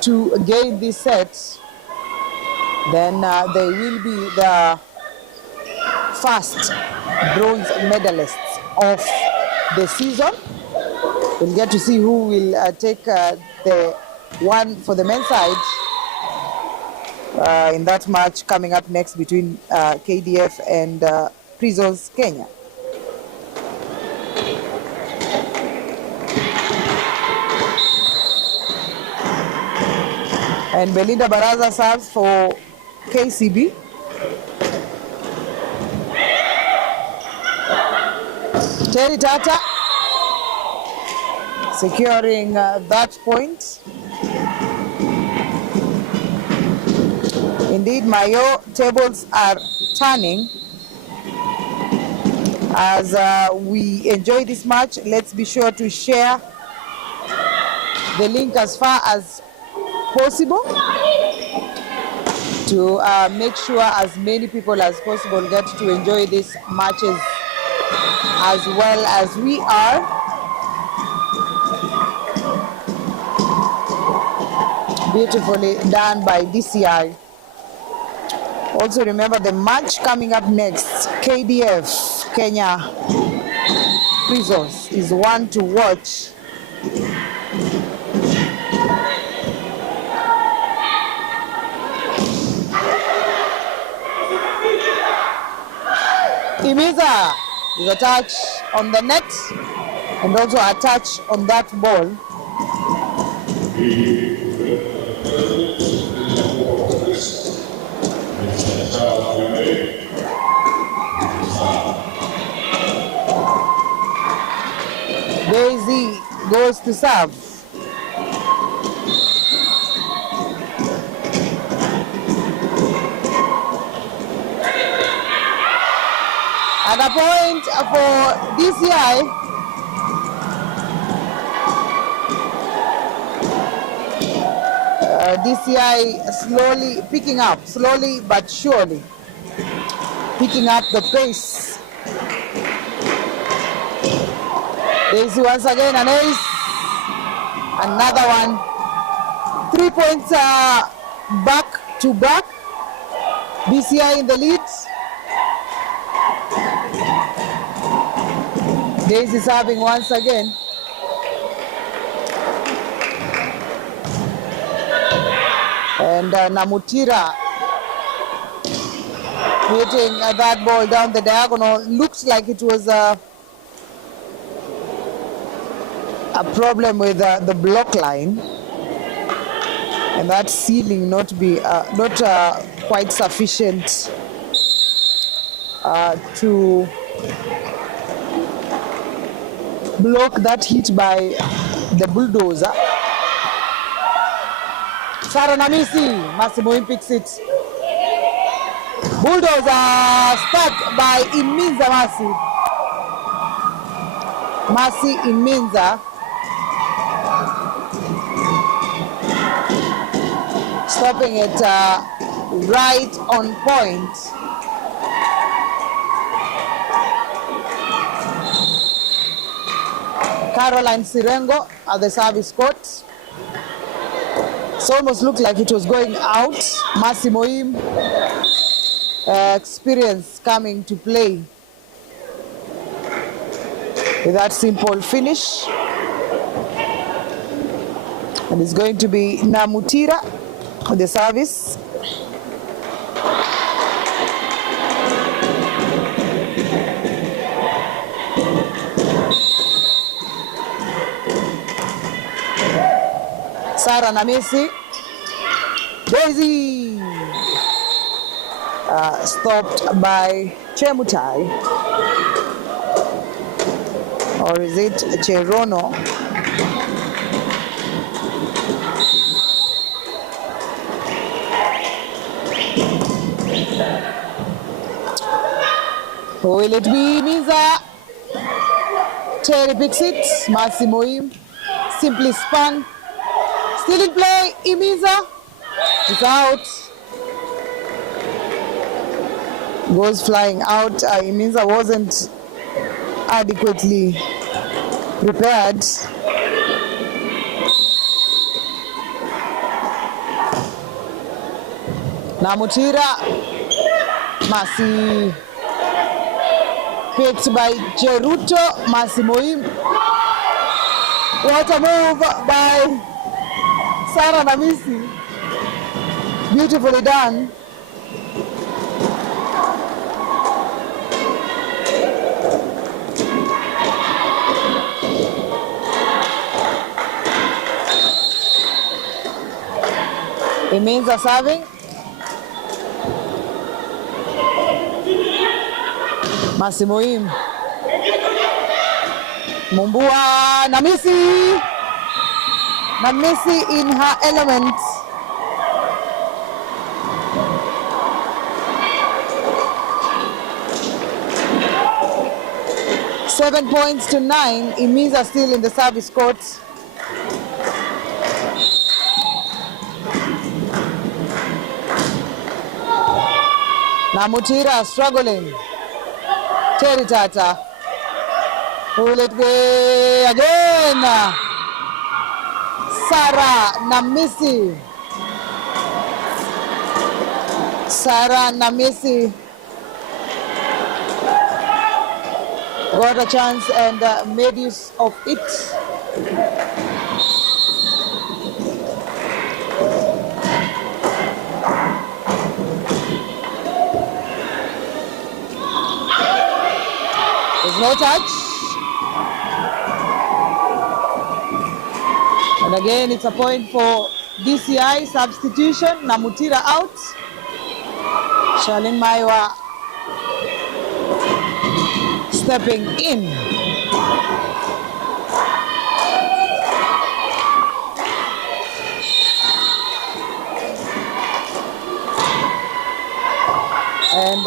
to gain this set, then they will be the first bronze medalists of the season. We'll get to see who will take the one for the men's side in that match coming up next between KDF and Prisons Kenya. And Belinda Baraza serves for KCB. Terry Tata securing that point. Indeed, Mayo tables are turning as we enjoy this match. Let's be sure to share the link as far as possible to make sure as many people as possible get to enjoy these matches as well as we are. Beautifully done by DCI. Also remember the match coming up next, KDF, Kenya Prisons, is one to watch. Imiza is a touch on the net and also a touch on that ball. Daisy goes to serve. And a point for DCI. DCI slowly picking up, slowly but surely picking up the pace. Daisy once again an ace, another one. 3 points back to back. DCI in the lead. Daisy serving once again. And Namutira hitting that ball down the diagonal. Looks like it was a problem with the block line, and that ceiling not quite sufficient to block that hit by the bulldozer. Sarah Namisi, Massimo picks it. Bulldozer stuck by Iminza Mercy Iminza. Stopping it right on point. Caroline Sirengo at the service court. It almost looked like it was going out. Mercy Moim, experience coming to play with that simple finish. And it's going to be Namutira on the service. Sarah Namisi. Daisy stopped by Chemutai. Or is it Cherono? Will it be Miza? Terry picks it. Mercy Moim simply spun. Still in play. Imiza is out. Goes flying out. Imiza wasn't adequately prepared. Namutira. Mercy picked by Jeruto. Mercy Moim. What a move by Sarah Namisi. Beautifully done. It means a serving. Mercy Moim. Mumbua Namisi. Namisi in her element. Seven points to 9. Imiza still in the service court. Namutira struggling. Terry Tata. Will it be again? Sarah Namisi. Sarah Namisi got a chance and made use of it. There's no touch. And again, it's a point for DCI substitution. Namutira out. Charlene Maiwa stepping in. And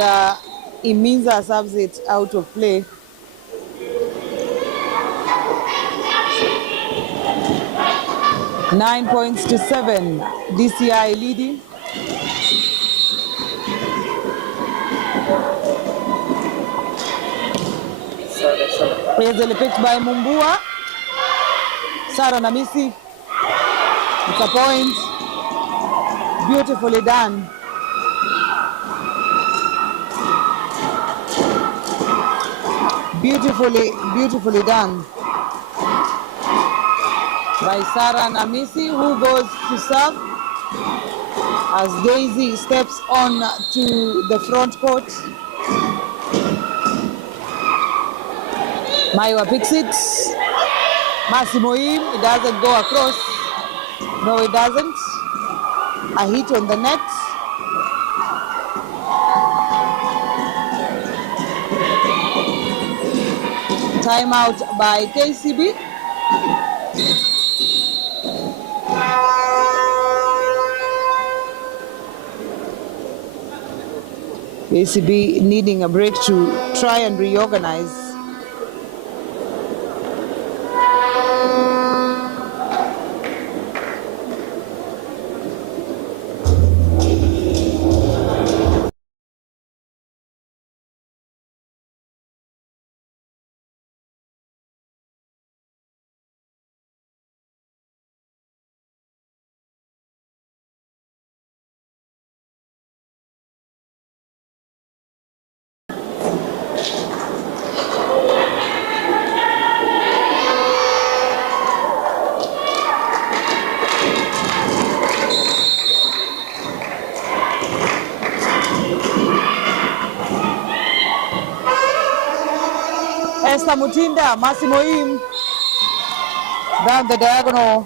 Iminza subs it out of play. Nine points to 7, DCI leading. Easily picked by Mumbua. Sarah Namisi. It's a point. Beautifully done. Beautifully done by Sarah Namisi, who goes to serve as Daisy steps on to the front court. Maiwa picks it. Mercy Moim, it doesn't go across. No, it doesn't. A hit on the net. Timeout by KCB. KCB needing a break to try and reorganize. Esther Mutinda, Massimo Im, down the diagonal.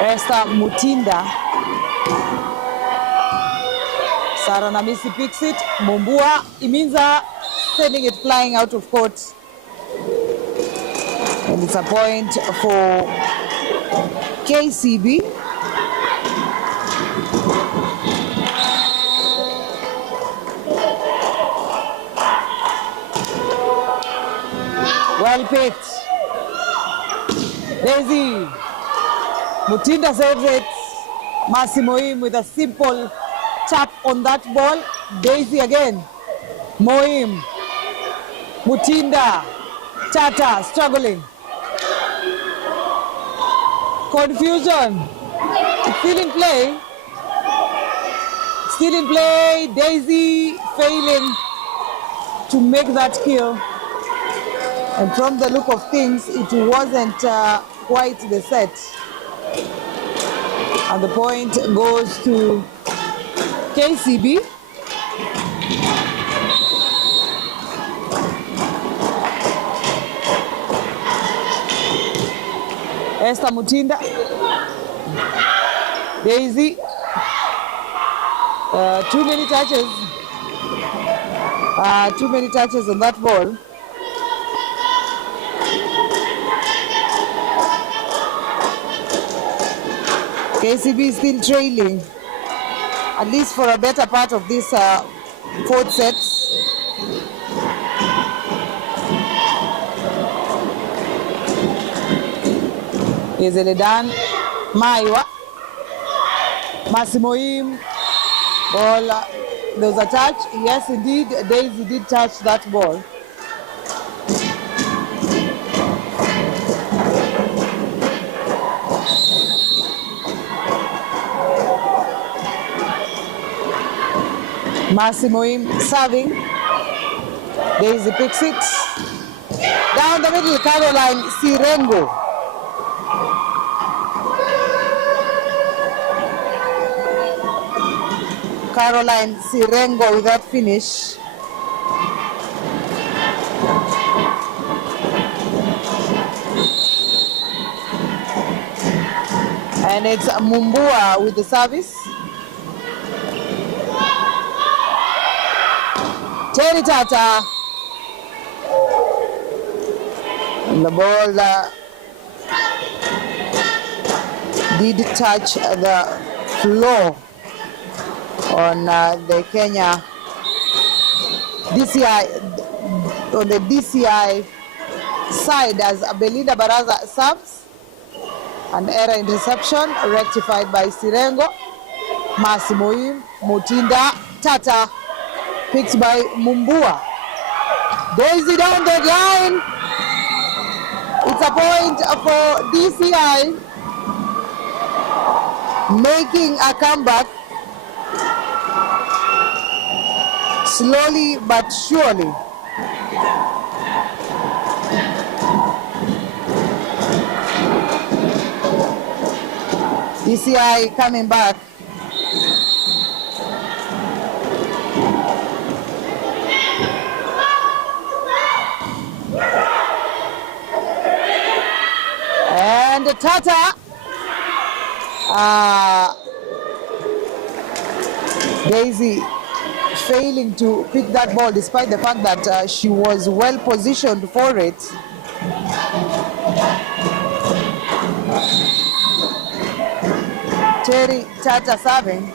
Esther Mutinda. Sarah Namisi picks it. Mumbua Iminza sending it flying out of court. And it's a point for KCB. Well picked. Daisy. Mutinda saves it. Massimo Im with a simple tap on that ball. Daisy again. Moim. Mutinda. Tata struggling. Confusion. Still in play. Still in play. Daisy failing to make that kill. And from the look of things, it wasn't quite the set. And the point goes to KCB. Esther Mutinda. Daisy. Too many touches. Too many touches on that ball. KCB is still trailing, at least for a better part of this fourth set. Easily done. Maiwa. Massimo Im. Ball. There was a touch. Yes, indeed. Daisy did touch that ball. Massimo Im serving. Daisy picks it. Down the middle, Caroline Sirengo. Caroline Sirengo with that finish. And it's Mumbua with the service. Terry Tata. And the ball did touch the floor on the Kenya DCI, on the DCI side as Belinda Baraza serves. An error in reception rectified by Sirengo. Massimo Im, Mutinda, Tata, picked by Mumbua. Daisy down the line. It's a point for DCI, making a comeback. Slowly but surely. DCI coming back. And Tata. Daisy failing to pick that ball despite the fact that she was well positioned for it. Terry Tata serving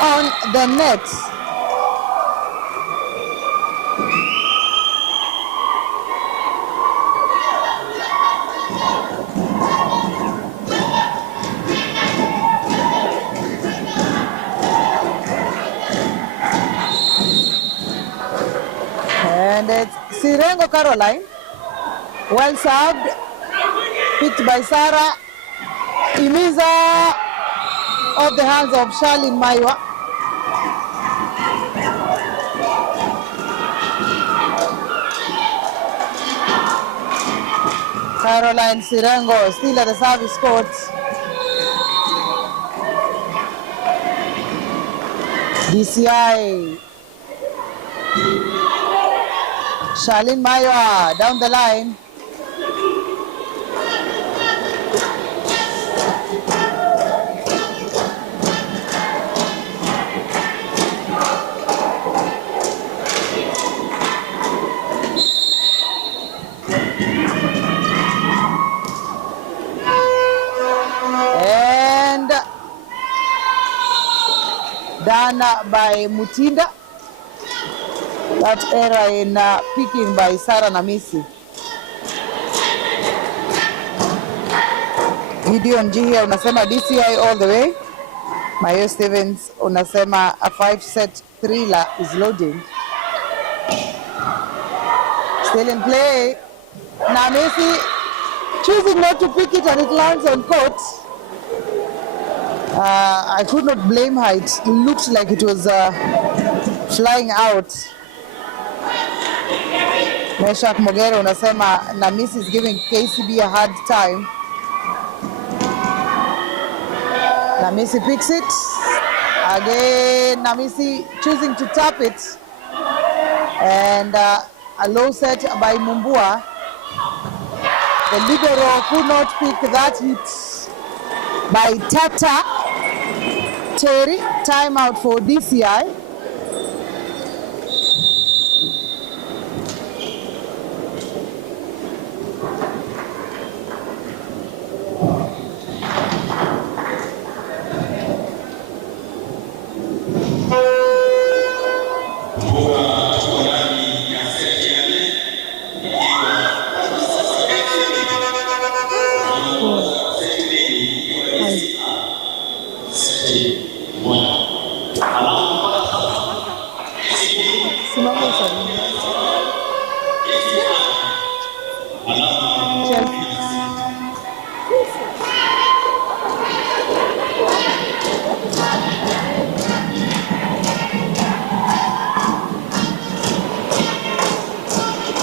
on the net. And it's Sirengo Caroline. Well served. Picked by Sarah. Imiza off the hands of Charlene Maiwa. Caroline Sirengo still at the service court. DCI. Charlene Maiwa down the line. And done by Mutinda. That error in picking by Sarah Namisi. Gideon G here unasema DCI all the way. Mayo Stevens unasema a 5-set thriller is loading. Still in play. Namisi choosing not to pick it and it lands on court. I could not blame her. It looked like it was flying out. Meshak Mogero unasema Namisi is giving KCB a hard time. Namisi picks it. Again, Namisi choosing to tap it. And a low set by Mumbua. The libero could not pick that hit by Tata Terry. Timeout for DCI.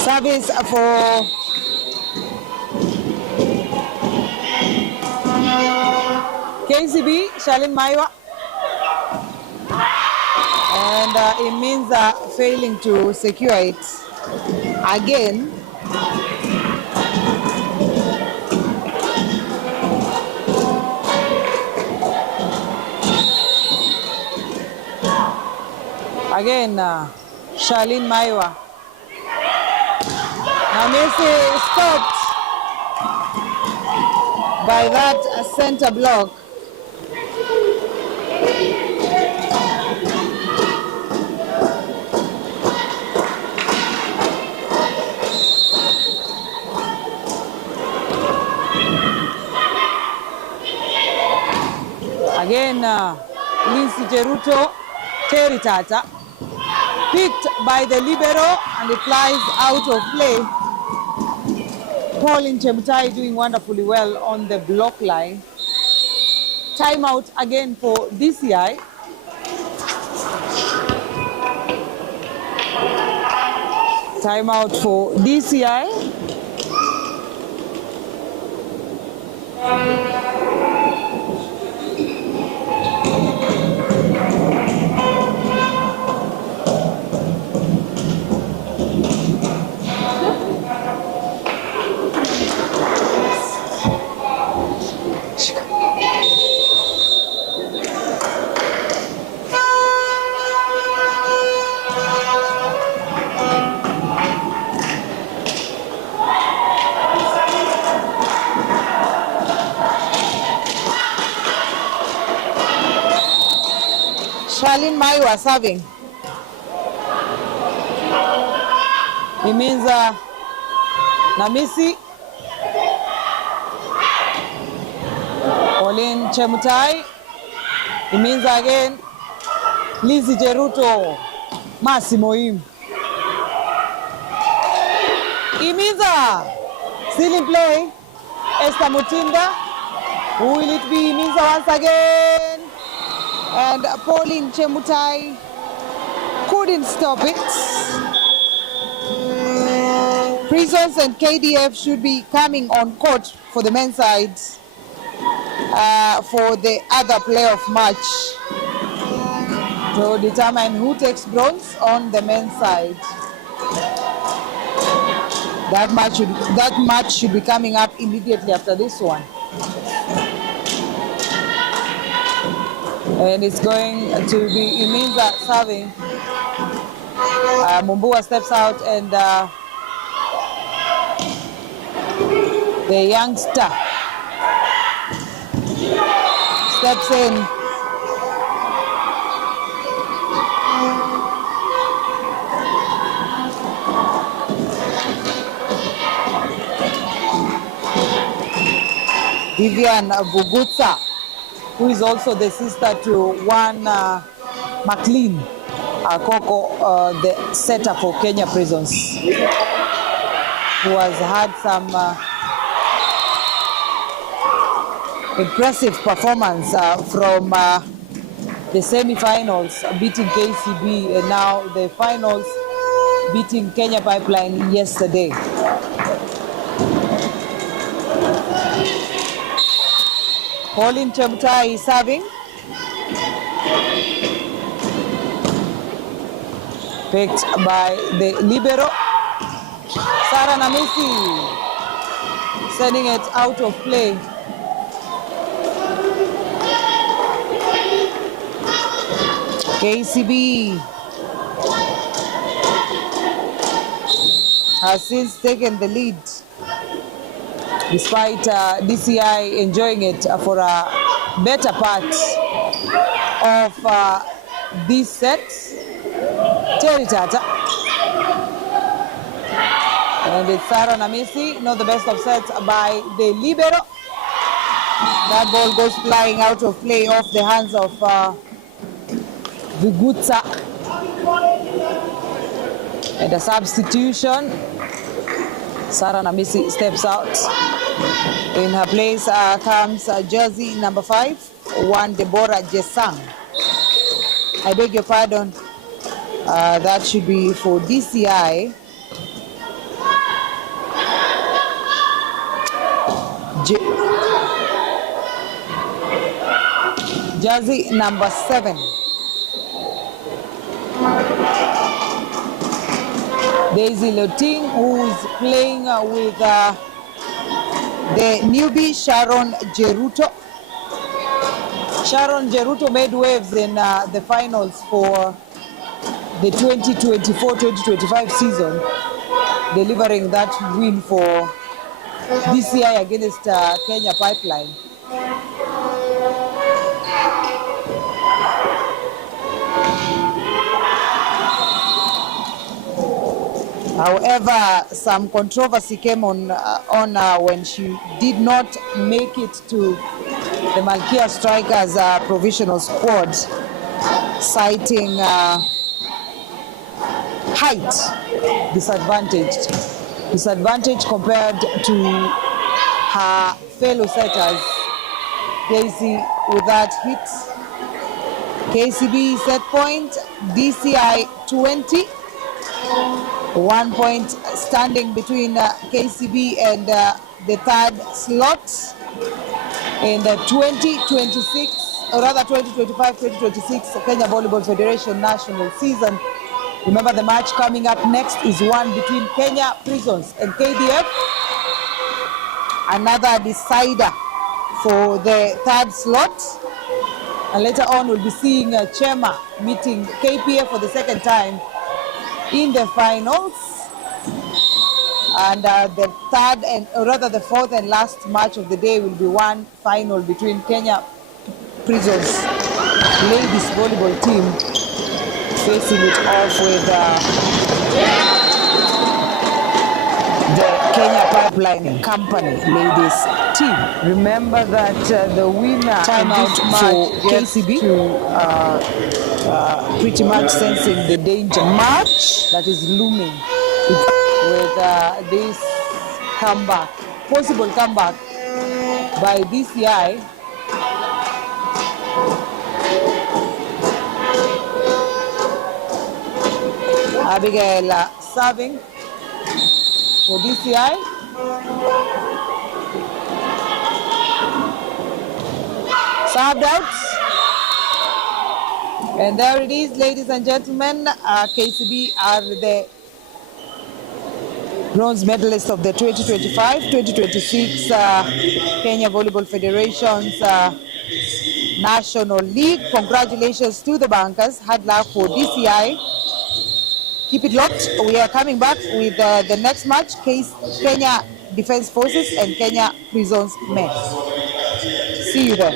Service for KCB, Charlene Maiwa. And it means failing to secure it again. Again, Charlene Maiwa. Namisi stopped by that center block. Again, Lindsay Jeruto, Terry Tata, picked by the libero and it flies out of play. Pauline Chemutai doing wonderfully well on the block line. Timeout again for DCI. Timeout for DCI. Charlene Maiwa serving. It means Namisi, Pauline Chemutai. It means again Lizzie Jeruto, Massimo Im. It means still in play, Esther Mutinda. Who will it be? It means once again. And Pauline Chemutai couldn't stop it. Prisons and KDF should be coming on court for the men's side for the other playoff match to determine who takes bronze on the men's side. That match should be coming up immediately after this one. And it's going to be Iminza serving. Mumbua steps out and the youngster steps in. Vivian Bugutsa, who is also the sister to one McLean Coco, the setter for Kenya Prisons, who has had some impressive performance from the semi-finals, beating KCB, and now the finals, beating Kenya Pipeline yesterday. Pauline Chemutai is serving. Picked by the libero. Sarah Namisi sending it out of play. KCB has since taken the lead, despite DCI enjoying it for a better part of this set. Terry Tata. And it's Sarah Namisi, not the best of sets by the libero. That ball goes flying out of play off the hands of Vigutsa. And a substitution. Sarah Namisi steps out. In her place comes jersey number 5, one Deborah Jesang. I beg your pardon. That should be for DCI. Jersey number 7. Daisy Loting, who's playing with the newbie Sharon Geruto. Sharon Geruto made waves in the finals for the 2024-2025 season, delivering that win for DCI against Kenya Pipeline. However, some controversy came on when she did not make it to the Malkia Strikers provisional squad, citing height disadvantage compared to her fellow setters. Casey with that hit. KCB set point, DCI 20. 1 point standing between KCB and the third slot in the 2025-2026 Kenya Volleyball Federation National Season. Remember, the match coming up next is one between Kenya Prisons and KDF. Another decider for the third slot. And later on, we'll be seeing Chema meeting KPF for the second time in the finals. And the fourth and last match of the day will be one final between Kenya Prisons ladies volleyball team facing it off with the Kenya Pipeline Company ladies team. Remember that the winner timeout for KCB pretty much sensing the danger match that is looming with this comeback, possible comeback by DCI. Abigail serving. for DCI. Served out. And there it is, ladies and gentlemen. KCB are the bronze medalists of the 2025-2026 Kenya Volleyball Federation's National League. Congratulations to the bankers. Hard luck for DCI. Keep it locked. We are coming back with the next match, Kenya Defense Forces and Kenya Prisons Men. See you there.